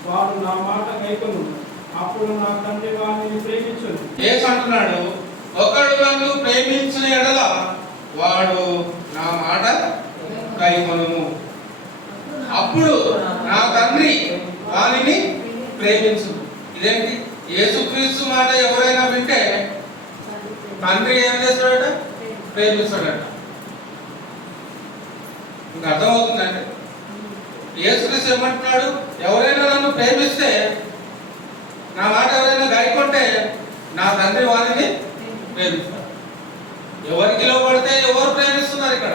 వాడు నా మాట కైకొను, అప్పుడు నా తండ్రి వారిని ప్రేమించును. యేసు అంటున్నాడు, ఒకడు నన్ను ప్రేమించిన ఎడల వాడు నా మాట కైకొనును, అప్పుడు నా తండ్రి వారిని ప్రేమించును. ఇదేంటి? యేసుక్రీస్తు మాట ఎవరైనా వింటే తండ్రి ఏం చేస్తాడట? ప్రేమిస్తాడట. ఇంకా అర్థమవుతుందండి. యేసుక్రీస్తు ఏమంటున్నాడు? ఎవరైనా నన్ను ప్రేమిస్తే, నా మాట ఎవరైనా గాయకుంటే నా తండ్రి వారిని ప్రేమిస్తాడు. ఎవరికి లోపడితే ఎవరు ప్రేమిస్తున్నారు? ఇక్కడ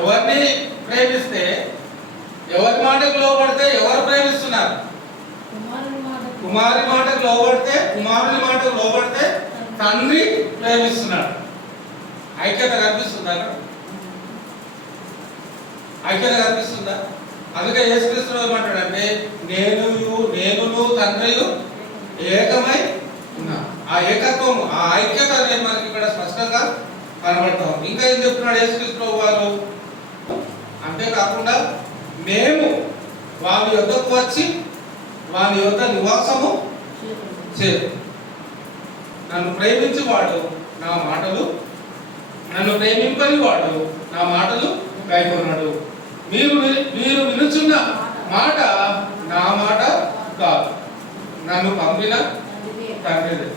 ఎవరిని ప్రేమిస్తే, ఎవరి మాటకు లోపడితే ఎవరు ప్రేమిస్తున్నారు? కుమారి మాటకు లోబడితే, కుమారుని మాటకు లోబడితే తండ్రి ప్రేమిస్తున్నాడు. ఐక్యత కనిపిస్తుందా? ఐక్యత కనిపిస్తుందా? అందుకే యేసుక్రీస్తు ఏమంటాడంటే నేనును తండ్రియు ఏకమై ఉన్నా. ఆ ఏకత్వం, ఆ ఐక్యత అనేది మనకి ఇక్కడ స్పష్టంగా కనబడతాం. ఇంకా ఏం చెప్తున్నాడు యేసుక్రీస్తు వారు? అంతేకాకుండా మేము వారి యొద్దకు వచ్చి వాని యొక్క నివాసము చేరు. నన్ను ప్రేమించి వాడు నా మాటలు, నన్ను ప్రేమింపని వాడు నా మాటలు కైకొన్నాడు. మీరు వినుచున్న మాట నా మాట కాదు, నన్ను పంపిన తండ్రిదే.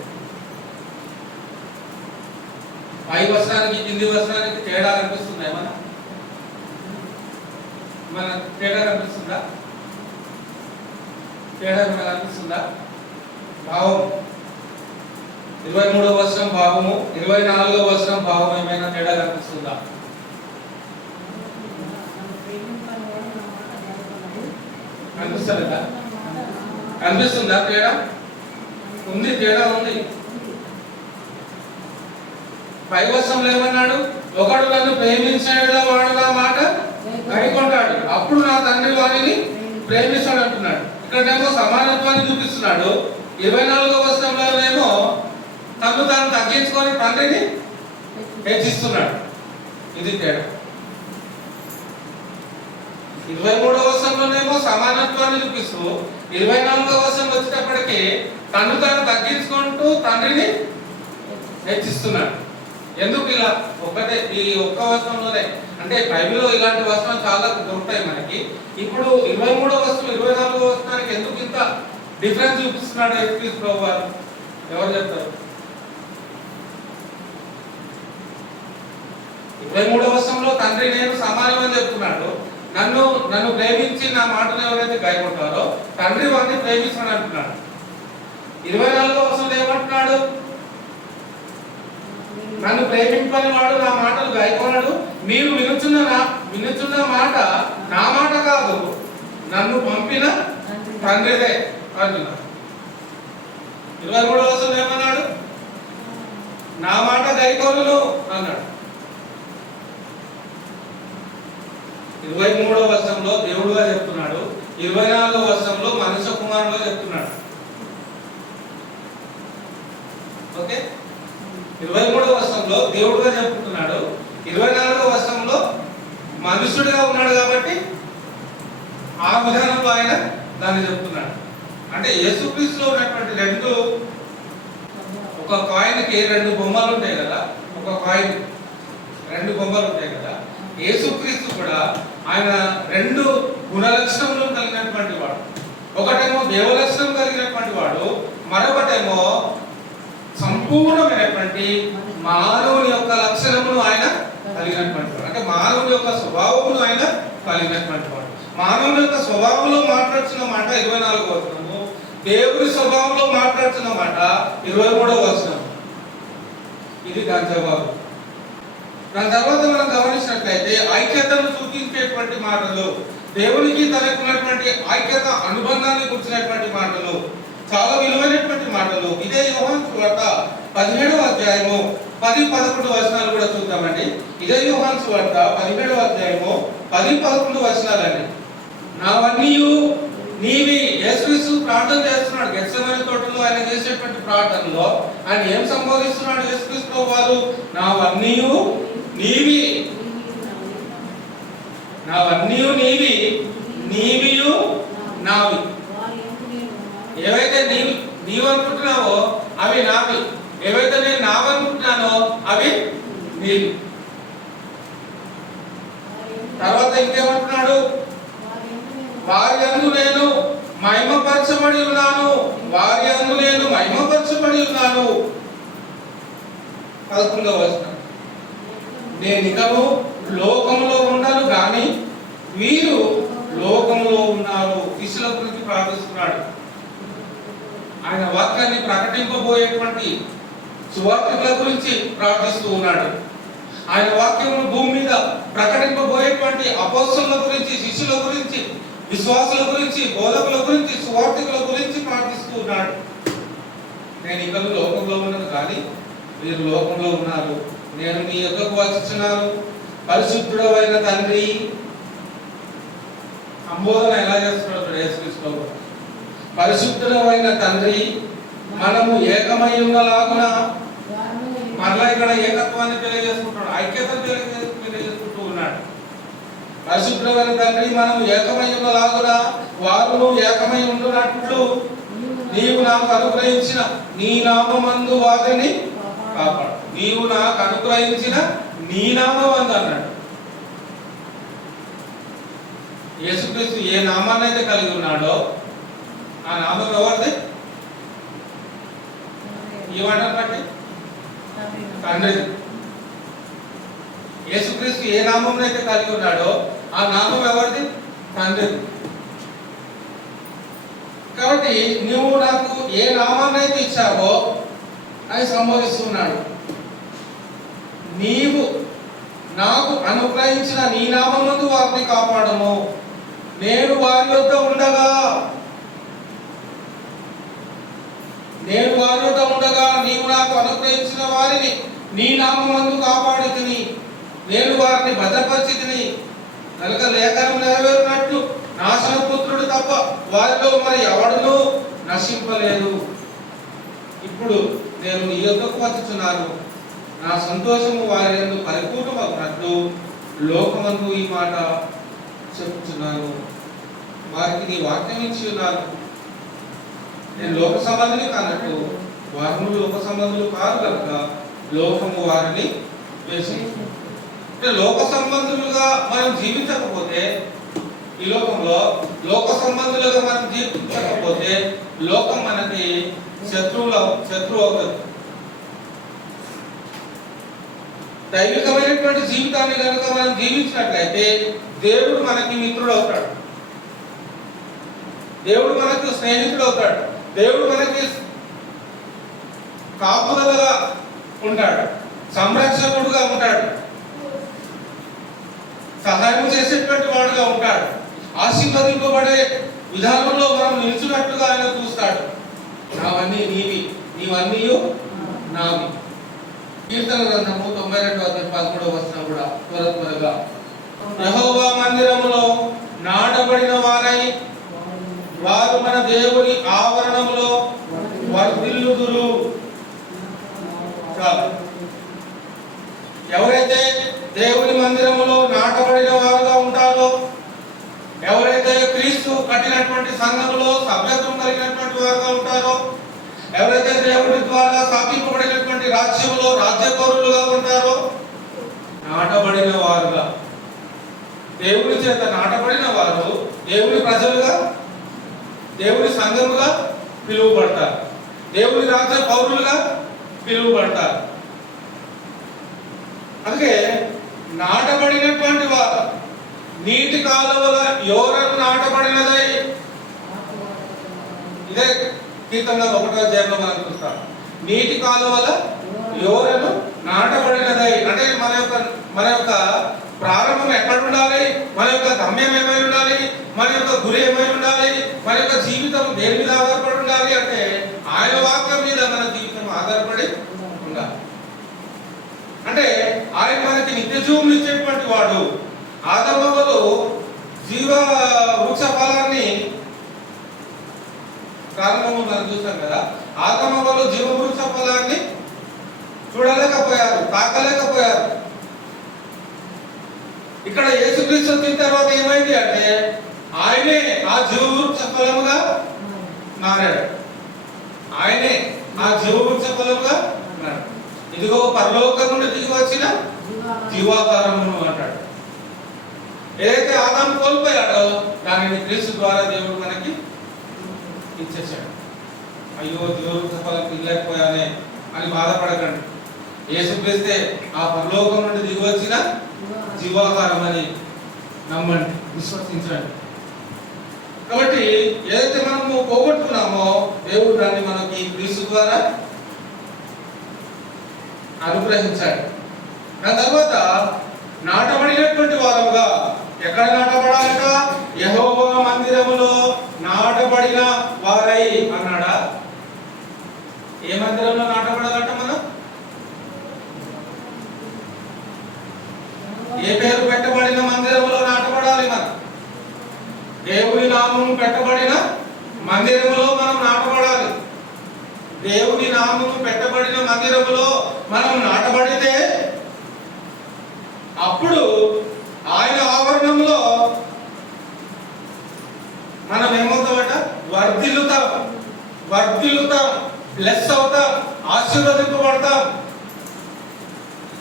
పై వస్త్రానికి కింది వస్త్రానికి తేడా అనిపిస్తుంది ఏమన్నా? ఏమైనా తేడా కనిపిస్తుందా? తేడా ఏమైనా కనిపిస్తుందా? భావం 23వ వచనం భావము, 24వ వచనం భావం ఏమైనా తేడా కనిపిస్తుందా? కనిపిస్తలేదా? కనిపిస్తుందా తేడా? ఉంది, తేడా ఉంది. పై వచనంలో ఏమన్నాడు? ఒకడు నన్ను ప్రేమించాడు వాడు నా మాట కైకొంటాడు, అప్పుడు నా తండ్రి వారిని ప్రేమిస్తాడు అంటున్నాడు. ఇక్కడేమో సమానత్వాన్ని చూపిస్తున్నాడు. 24వ వచనంలోనేమో తను తాను తగ్గించుకొని తండ్రిని హెచ్చిస్తున్నాడు. ఇది తేడా. 23వ వచనంలోనేమో సమానత్వాన్ని చూపిస్తూ 24వ వచనం వచ్చేటప్పటికి తను తాను తగ్గించుకుంటూ తండ్రిని హెచ్చిస్తున్నాడు. ఎందుకు ఇలా? ఒకటే ఈ ఒక్క వచనంలోనే, అంటే బైబిల్లో ఇలాంటి వచనాలు చాలా దొరుకుతాయి మనకి. ఇప్పుడు 23వ వచనం 24వ వచనానికి ఎందుకు ఇంత డిఫరెన్స్ చూపిస్తున్నాడు యేసుక్రీస్తు ప్రభువు వారు? ఎవరు చెప్తారు? 23వ వచనంలో తండ్రి నేను సమానమని చెప్తున్నాడు. నన్ను ప్రేమించి నా మాటను ఎవరైతే గాయపడతారో తండ్రి వారిని ప్రేమిస్తాడు అంటున్నాడు. 24వ వచనంలో ఏమంటున్నాడు? నన్ను ప్రేమింపని వాడు నా మాటలు గాయకొనడు, మీరు వినుచున్న మాట నా మాట కాదు, నన్ను పంపిన తండ్రిదే అంటున్నాడు. 23వ వచనంలో ఏమన్నాడు? నా మాట గాయకొనను అన్నాడు. 23వ వచనంలో దేవుడుగా చెప్తున్నాడు, 24వ వచనంలో మనుష్య కుమారుడుగా చెప్తున్నాడు. ఓకే, 23వ వచనంలో దేవుడుగా చెప్తున్నాడు, 24వ వచనంలో మనుషుడిగా ఉన్నాడు కాబట్టి ఆ విధానంలో ఆయన దాన్ని చెప్తున్నాడు. అంటే యేసుక్రీస్తులో ఉన్నటువంటి ఒక కాయిన్కి 2 బొమ్మలు ఉంటాయి కదా, ఒక కాయిన్ 2 బొమ్మలు ఉంటాయి కదా. యేసుక్రీస్తు కూడా ఆయన 2 గుణలక్షణములను కలిగినటువంటి వాడు. ఒకటేమో దేవలక్షణం కలిగినటువంటి వాడు, మరొకటేమో సంపూర్ణమైనటువంటి మానవుని యొక్క లక్షణమును ఆయన కలిగినటువంటి వాడు. అంటే మానవుని యొక్క స్వభావమును ఆయన కలిగినటువంటి వాడు. మానవుని యొక్క స్వభావంలో మాట్లాడుతున్న మాట 24వ వచనము, దేవుని స్వభావంలో మాట్లాడుతున్న మాట 23వ వచనం. ఇది దాని జవాబు. దాని తర్వాత మనం గమనించినట్లయితే ఐక్యతను సూచించేటువంటి మాటలు, దేవునికి తనకున్నటువంటి ఐక్యత అనుబంధాన్ని గురించినటువంటి మాటలు, చాలా విలువైనటువంటి మాటలు. ఇదే యోహాను సువార్త 17వ అధ్యాయము 10-11 వచనాలు కూడా చూద్దామండి. ఇదే యోహాను సువార్త 17వ అధ్యాయము 10-11 వచనాలండి. నావన్నీయు నీవి. యేసుక్రీస్తు ప్రార్థన చేస్తున్నాడు గెత్సేమనే తోటలో. ఆయన చేసేటువంటి ప్రార్థనలో ఆయన ఏం సంబోధిస్తున్నాడు యేసుక్రీస్తు వారు? నావన్నీయు నీవి, నావన్నీయు నీవి, నీవియు నావి. ఏవైతే నీవు అనుకుంటున్నావో అవి నావి, ఏవైతే నేను నావనుకుంటున్నానో అవి నీవి. తర్వాత ఇంకేమంటున్నాడు? వారి యందు నేను మహిమపరచబడి ఉన్నాను, వారి యందు నేను మహిమపరచబడి ఉన్నాను. 11వ వచనం, నేను ఇకను లోకములో ఉండను గాని వీరు లోకములో ఉన్నారు. శిష్యుల గురించి ప్రార్థిస్తున్నాడు. ఆయన వాక్యాన్ని ప్రకటింపబోయేటువంటి సువార్తికుల గురించి ప్రార్థిస్తూ ఉన్నాడు. ఆయన వాక్యమును భూమి మీద ప్రకటింపబోయేటువంటి అపోస్తలుల గురించి, శిష్యుల గురించి, విశ్వాసుల గురించి, బోధకుల గురించి, సువార్తికుల గురించి ప్రార్థిస్తూ ఉన్నాడు. నేను ఇక్కడ లోకంలో ఉన్నది కానీ వీరు లోకంలో ఉన్నారు. నేను మీ యొక్కకు వచ్చుచున్నాను. పరిశుద్ధుడైన తండ్రి. సంబోధన ఎలా చేస్తున్నాడు యేసుక్రీస్తు? పరిశుద్ధుడైన తండ్రి, మనము ఏకమై ఉన్నలాగున. మరలా ఇక్కడ ఏకత్వాన్ని తెలియజేసుకుంటాడు, ఐక్యతను తెలియజేసుకుంటూ ఉన్నాడు. పరిశుద్ధమైన తండ్రి, మనము ఏకమై ఉన్నలాగున వారును ఏకమై ఉండునట్లు నీవు నాకు అనుగ్రహించిన నీ నామమందు వారిని కాపాడు. నీవు నాకు అనుగ్రహించిన నీ నామమందు అన్నాడు. యేసుక్రీస్తు ఏ నామాన్ని అయితే కలిగి ఉన్నాడో ఆ నామం ఎవరిది? ఈ వాటని బట్టి తండ్రిది. యేసుక్రీస్తు ఏ నామం అయితే కలిగి ఉన్నాడో ఆ నామం ఎవరిది? తండ్రి. కాబట్టి నువ్వు నాకు ఏ నామాన్ని అయితే ఇచ్చావో అని సంబోధిస్తున్నాడు. నీవు నాకు అనుగ్రహించిన నీ నామమునందు వారిని కాపాడము. నేను వారి యొద్ద ఉండగా నీవు నాకు అనుగ్రహించిన వారిని నీ నామమందు కాపాడుతిని. నేను వారిని భద్రపరిచితిని కనుక లేఖనం నెరవేరినట్లు నాశనపుత్రుడు తప్ప వారిలో మరి ఎవడునూ నశింపలేదు. ఇప్పుడు నేను నీ యొద్దకు వచ్చుచున్నాను. నా సంతోషము వారి యందు పరిపూర్ణమగునట్లు లోకమందు ఈ మాట చెప్పుచున్నాను. వారికి నీ వాక్యం ఇచ్చి ఉన్నాను. నేను లోక సంబంధిని కానట్టు వారు లోక సంబంధులు కాదు కనుక లోకము వారిని ద్వేషించును. అంటే లోక సంబంధులుగా మనం జీవించకపోతే, ఈ లోకంలో లోక సంబంధులుగా మనం జీవించకపోతే లోకం మనకి శత్రువు అవుతుంది. దైవికమైనటువంటి జీవితాన్ని కనుక మనం జీవించినట్లయితే దేవుడు మనకి మిత్రుడు అవుతాడు, దేవుడు మనకు స్నేహితుడు అవుతాడు, దేవుడు మనకి కాపుదలగా ఉంటాడు, సంరక్షకుడుగా ఉంటాడు, సహాయం చేసేటువంటి వాడుగా ఉంటాడు, ఆశీర్వదింపబడే విధానంలో మనం నిలిచినట్లుగా ఆయన చూస్తాడు. నావన్నీ నీవి, నీవన్నీ నావి. కీర్తన గ్రంథము 92:13 కూడా త్వరగా యెహోవా మందిరములో నాటబడిన వారై వారు మన దేవుని ఆవరణములో వర్ధిల్లుదురు. ఎవరైతే దేవుని మందిరములో నాటబడిన వారుగా ఉంటారో, ఎవరైతే క్రీస్తు కట్టినటువంటి సంఘములో సభ్యత్వం కలిగినటువంటి వారుగా ఉంటారో, ఎవరైతే దేవుడి ద్వారా స్థాపింపబడినటువంటి రాజ్యంలో రాజ్యపౌరులుగా ఉంటారో, నాటబడిన వారుగా, దేవుని చేత నాటబడిన వారు దేవుని ప్రజలుగా, దేవుని సంఘముగా పిలువబడతారు, దేవుని రాజ్య పౌరులుగా పిలువబడతారు. అందుకే నాటబడినటువంటి వారు నీటి కాలువల యోరను నాటబడినదై, ఇదే కీర్తన 1వ మనం చూస్తాం. నీటి కాలువల యోరను నాటబడినదై అంటే మన యొక్క ప్రారంభం ఎక్కడ ఉండాలి, మన యొక్క గమ్యం ఏమై ఉండాలి, మన యొక్క గురి ఏమై ఉండాలి, మన యొక్క జీవితం దేని మీద ఆధారపడి ఉండాలి అంటే ఆయన వాక్యం మీద మన జీవితం ఆధారపడి ఉండాలి. అంటే ఆయన మనకి నిత్య జీవం ఇచ్చేటువంటి వాడు. ఆదమవలు జీవ వృక్ష ఫలాన్ని ప్రారంభంలో మనం చూస్తాం కదా, ఆదమవలు జీవ వృక్ష ఫలాన్ని చూడలేకపోయారు, తాకలేకపోయారు. ఇక్కడ యేసుక్రీస్తు వచ్చిన తర్వాత ఏమైంది అంటే ఆయనే ఆ జీవవృక్ష ఫలముగా మారాడు. ఆయనే ఆ జీవవృక్ష ఫలముగా మారాడు. ఇదిగో పరలోకం నుండి దిగి వచ్చిన జీవాకారమును అంటాడు. ఏదైతే ఆదాము కోల్పోయాడో దానిని క్రీస్తు ద్వారా దేవుడు మనకి ఇచ్చేసాడు. అయ్యో జీవవృక్ష ఫలం తినలేకపోయానే అని బాధపడకండి. యేసుక్రీస్తే ఆ పరలోకం నుండి దిగి వచ్చిన జీవాహారం అని నమ్మండి, విశ్వసించండి. కాబట్టి ఏదైతే మనము పోగొట్టుకున్నామో దేవుడు దాన్ని మనకి క్రీస్తు ద్వారా అనుగ్రహించాడు. దాని తర్వాత నాటబడినటువంటి వారుగా ఎక్కడ నాటబడాలట? యెహోవా మందిరములో నాటబడిన వారై అన్నాడా? ఏ మందిరంలో నాటబడాలట? మనం ఏ పేరు పెట్టబడిన మందిరములో నాటబడాలి? మనం దేవుని నామము పెట్టబడిన మందిరములో మనం నాటబడాలి. దేవుని నామము పెట్టబడిన మందిరములో మనం నాటబడితే అప్పుడు ఆయన ఆవరణంలో మనం ఏమవుతామట? వర్ధిల్లుతాం, బ్లెస్ అవుతాం, ఆశీర్వదింపబడతాం,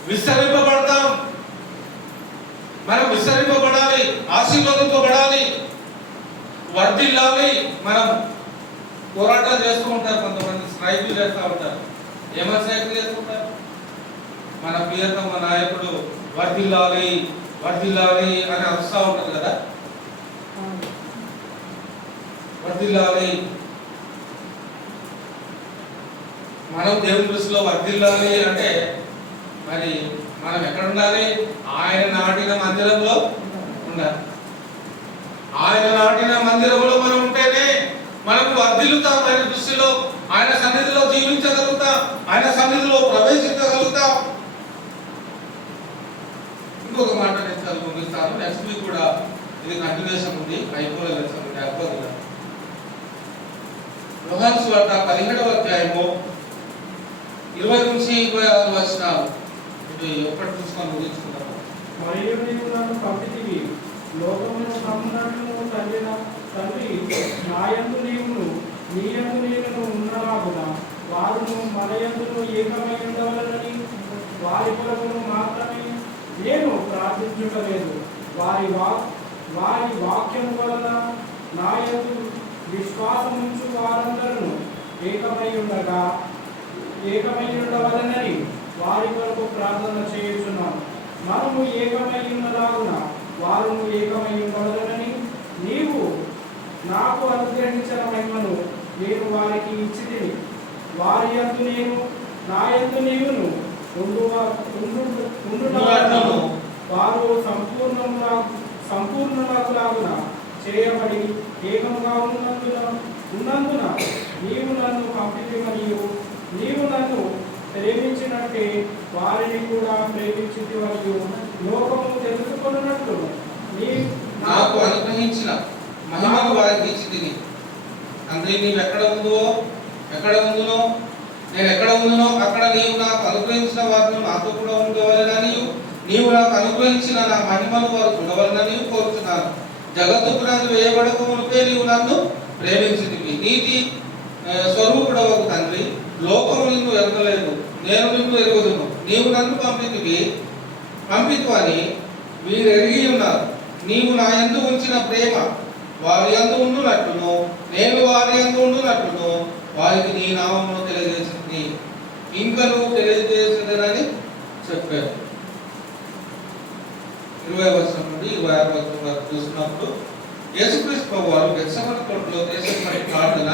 విస్తరింపబడతాం. మనం విస్తరింపబడాలి, ఆశీర్వదింపబడాలి, వర్ధిల్లాలి. మనం పోరాటాలు చేస్తూ ఉంటారు, కొంతమంది స్ట్రైకులు చేస్తూ ఉంటారు. ఏమైనా స్ట్రైకులు చేస్తుంటారు? మన ప్రియతమ నాయకుడు వర్ధిల్లాలి వర్ధిల్లాలి అని అరుస్తూ ఉంటారు కదా. వర్ధిల్లాలి. మనం దేవుని దృష్టిలో వర్ధిల్లాలి అంటే మరి మనం ఎక్కడ ఉండాలి? ఆయన నాటిన మందిరంలో ఉండాలి. ఆయన నాటిన మందిరంలో మనం ఉంటేనే మనకు వర్ధిల్లుతాం. ఆయన దృష్టిలో, ఆయన సన్నిధిలో జీవించగలుగుతాం, ఆయన సన్నిధిలో ప్రవేశించగలుగుతాం. ఇంకొక మాట నేను చదువు ముగిస్తాను. నెక్స్ట్ వీక్ కూడా ఇది కంటిన్యూషన్ ఉంది, అయిపోలే లెసన్ ఉంది, అయిపోతుంది. యోహాను సువార్త 17వ అధ్యాయము 20 నుంచి 26 వచనాలు. ఇది ఎప్పటి చూసుకొని ముగించుకుంటాము. మరియు నీవు నన్ను పంపితివి, లోకమును నమ్మునట్లు తండ్రి నాయందు నీవును నీయందు నేను ఉన్నలాగున వారును మనయందును ఏకమై ఉండవలనని వారి కొరకును మాత్రమే నేను ప్రార్థించుటలేదు. వారి వాక్యం వలన నాయందు విశ్వాసముంచు వారందరూ ఏకమై ఉండవలనని వారి కొరకు ప్రార్థన చేయుచున్నాను. మనము ఏకమై ఉన్నలాగున వారును ఏకమై ఉండవలనని నీవు నాకు అనుగ్రహించిన మహిమను నేను వారికి ఇచ్చితిని. వారి యందు నేను నా యందు నీవును ఉండుటను వారు సంపూర్ణులాగున చేయబడి ఏకముగా ఉన్నందున నీవు నన్ను పంపితే మరియు నీవు నన్ను ప్రేమించినట్టే వారిని కూడా ప్రేమించింది. మరియు లోకము తెలుసుకున్నట్లు నాకు అనుగ్రహించిన మహిమను వారికి ఇచ్చితిని. తండ్రి, నీవు ఎక్కడ ఉందో నేను ఎక్కడ ఉందునో అక్కడ నీవు నాకు అనుగ్రహించిన వారిని నాతో కూడా ఉండవలెనని, నీవు నాకు అనుగ్రహించిన నా మహిమను వారు చూడవలనని కోరుచున్నాను. జగత్తు పునాది వేయబడక మునుపే నీవు నన్ను ప్రేమించితివి. నీతి స్వరూపుడవకు తండ్రి, లోకము నిన్ను ఎరగలేదు, నేను నిన్ను ఎరుగుదును. నీవు నన్ను పంపితు అని వీరు ఎరిగి ఉన్నారు. నీవు నా యందు ఉంచిన ప్రేమ వారి యందు ఉండునట్లును నేను వారి యందు ఉండునట్లును వారికి నీ నామమును తెలియజేసింది, ఇంకా నువ్వు తెలియజేసేదనని చెప్పారు. 20వ వచనం నుండి 26వ వచనం వరకు చూసినప్పుడు యేసుక్రీస్తు ప్రభువు వారు గెత్సెమనే తోటలో చేసినటువంటి ప్రార్థన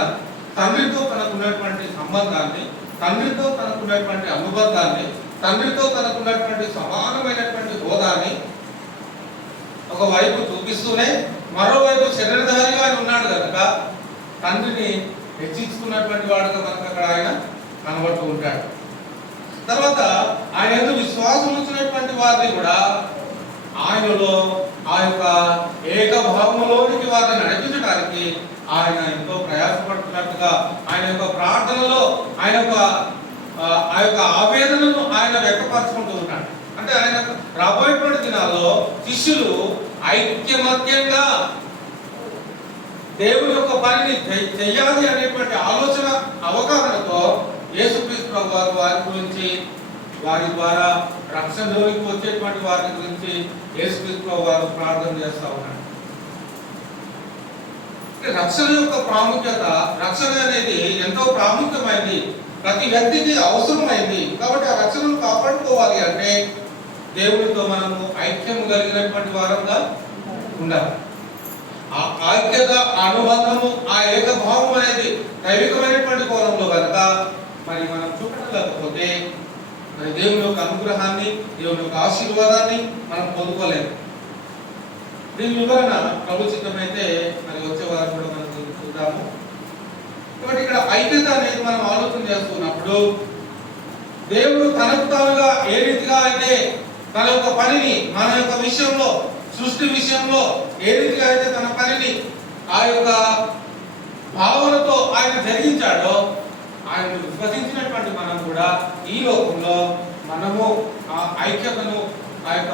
తండ్రితో తనకున్నటువంటి సంబంధాన్ని, తండ్రితో తనకున్నటువంటి అనుబంధాన్ని, తండ్రితో తనకున్నటువంటి సమానమైనటువంటి హోదాని ఒకవైపు చూపిస్తూనే మరోవైపు శరీరధారిగా ఆయన ఉన్నాడు కనుక తండ్రిని హెచ్చించుకున్నటువంటి వాడుగా మనకు అక్కడ ఆయన కనబడుతూ ఉంటాడు. తర్వాత ఆయన ఎందుకు విశ్వాసం ఉంచినటువంటి వారిని కూడా ఆయనలో ఆ యొక్క ఏకభావంలోనికి వారిని నడిపించడానికి ఆయన ఎంతో ప్రయాసపడుతున్నట్టుగా ఆయన యొక్క ప్రార్థనలో ఆయన యొక్క ఆ యొక్క ఆవేదనను ఆయన వ్యక్తపరచుకుంటూ ఉంటాడు. అంటే ఆయన రాబోయేటువంటి దినాల్లో శిష్యులు ఐక్యమత్యంగా దేవుని యొక్క పనిని చెయ్యాలి అనేటువంటి ఆలోచన అవగాహనతో యేసుక్రీస్తు ప్రభువు వారి గురించి, వారి ద్వారా రక్షణలోకి వచ్చేటువంటి వారి గురించి యేసుక్రీస్తు ప్రభువు వారు ప్రార్థన చేస్తూ ఉన్నాడు. రక్షణ యొక్క ప్రాముఖ్యత, రక్షణ అనేది ఎంతో ప్రాముఖ్యమైంది, ప్రతి వ్యక్తికి అవసరమైంది. కాబట్టి ఆ రక్షణను కాపాడుకోవాలి అంటే దేవుడితో మనము ఐక్యం కలిగినటువంటి వారంగా ఉండాలి. ఆ ఐక్యత, అనుబంధము, ఆ ఏకభావం అనేది దైవికమైనటువంటి కోణంలో కనుక మరి మనం చూపలేకపోతే మరి దేవుని యొక్క అనుగ్రహాన్ని, దేవుని యొక్క ఆశీర్వాదాన్ని మనం పొందుకోలేము. దీని వివరణ ప్రభు చిత్తమైతే మరి వచ్చే వారు కూడా మనం చూద్దాము. కాబట్టి ఇక్కడ ఐక్యత అనేది మనం ఆలోచన చేస్తున్నప్పుడు దేవుడు తనకు తానుగా ఏ రీతిగా అయితే తన యొక్క పనిని మన యొక్క విషయంలో, సృష్టి విషయంలో ఏ రీతిగా అయితే తన పనిని ఆ యొక్క భావనతో ఆయన జరిగించాడో, ఆయన విశ్వసించినటువంటి మనం కూడా ఈ లోకంలో మనము ఆ ఐక్యతను, ఆ యొక్క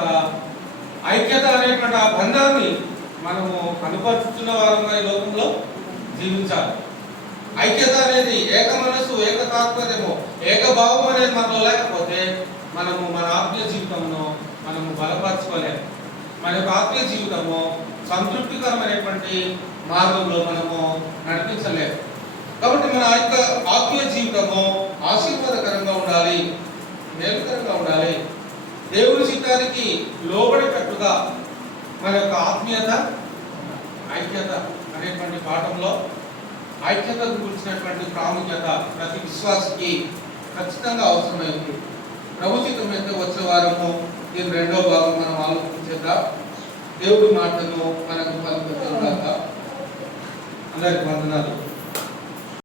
ఐక్యత అనేటువంటి ఆ బంధాన్ని మనము కనుపరుచుతున్న వారంగా ఈ లోకంలో జీవించాలి. ఐక్యత అనేది ఏక మనస్సు, ఏక తాత్పర్యము, ఏకభావం అనేది మనలో లేకపోతే మనము మన ఆత్మీయ జీవితంలో మనము బలపరచుకోలేము. మన యొక్క ఆత్మీయ జీవితము సంతృప్తికరమైనటువంటి మార్గంలో మనము నడిపించలేము. కాబట్టి మన యొక్క ఆత్మీయ జీవితము ఆశీర్వాదకరంగా ఉండాలి, మేలుకరంగా ఉండాలి. దేవుని చిత్తానికి లోబడేటట్టుగా మన యొక్క ఆత్మీయత ఐక్యత అనేటువంటి పాఠంలో ఐక్యతను గురించినటువంటి ప్రాముఖ్యత ప్రతి విశ్వాసకి ఖచ్చితంగా అవసరమైంది. ప్రభుత్వం మీద వచ్చే వారము దీని రెండో భాగం మనం ఆలోచించేద్దాం. దేవుడి మాటను మనకు పలుకుతుందాక. అందరికి వందనాలు.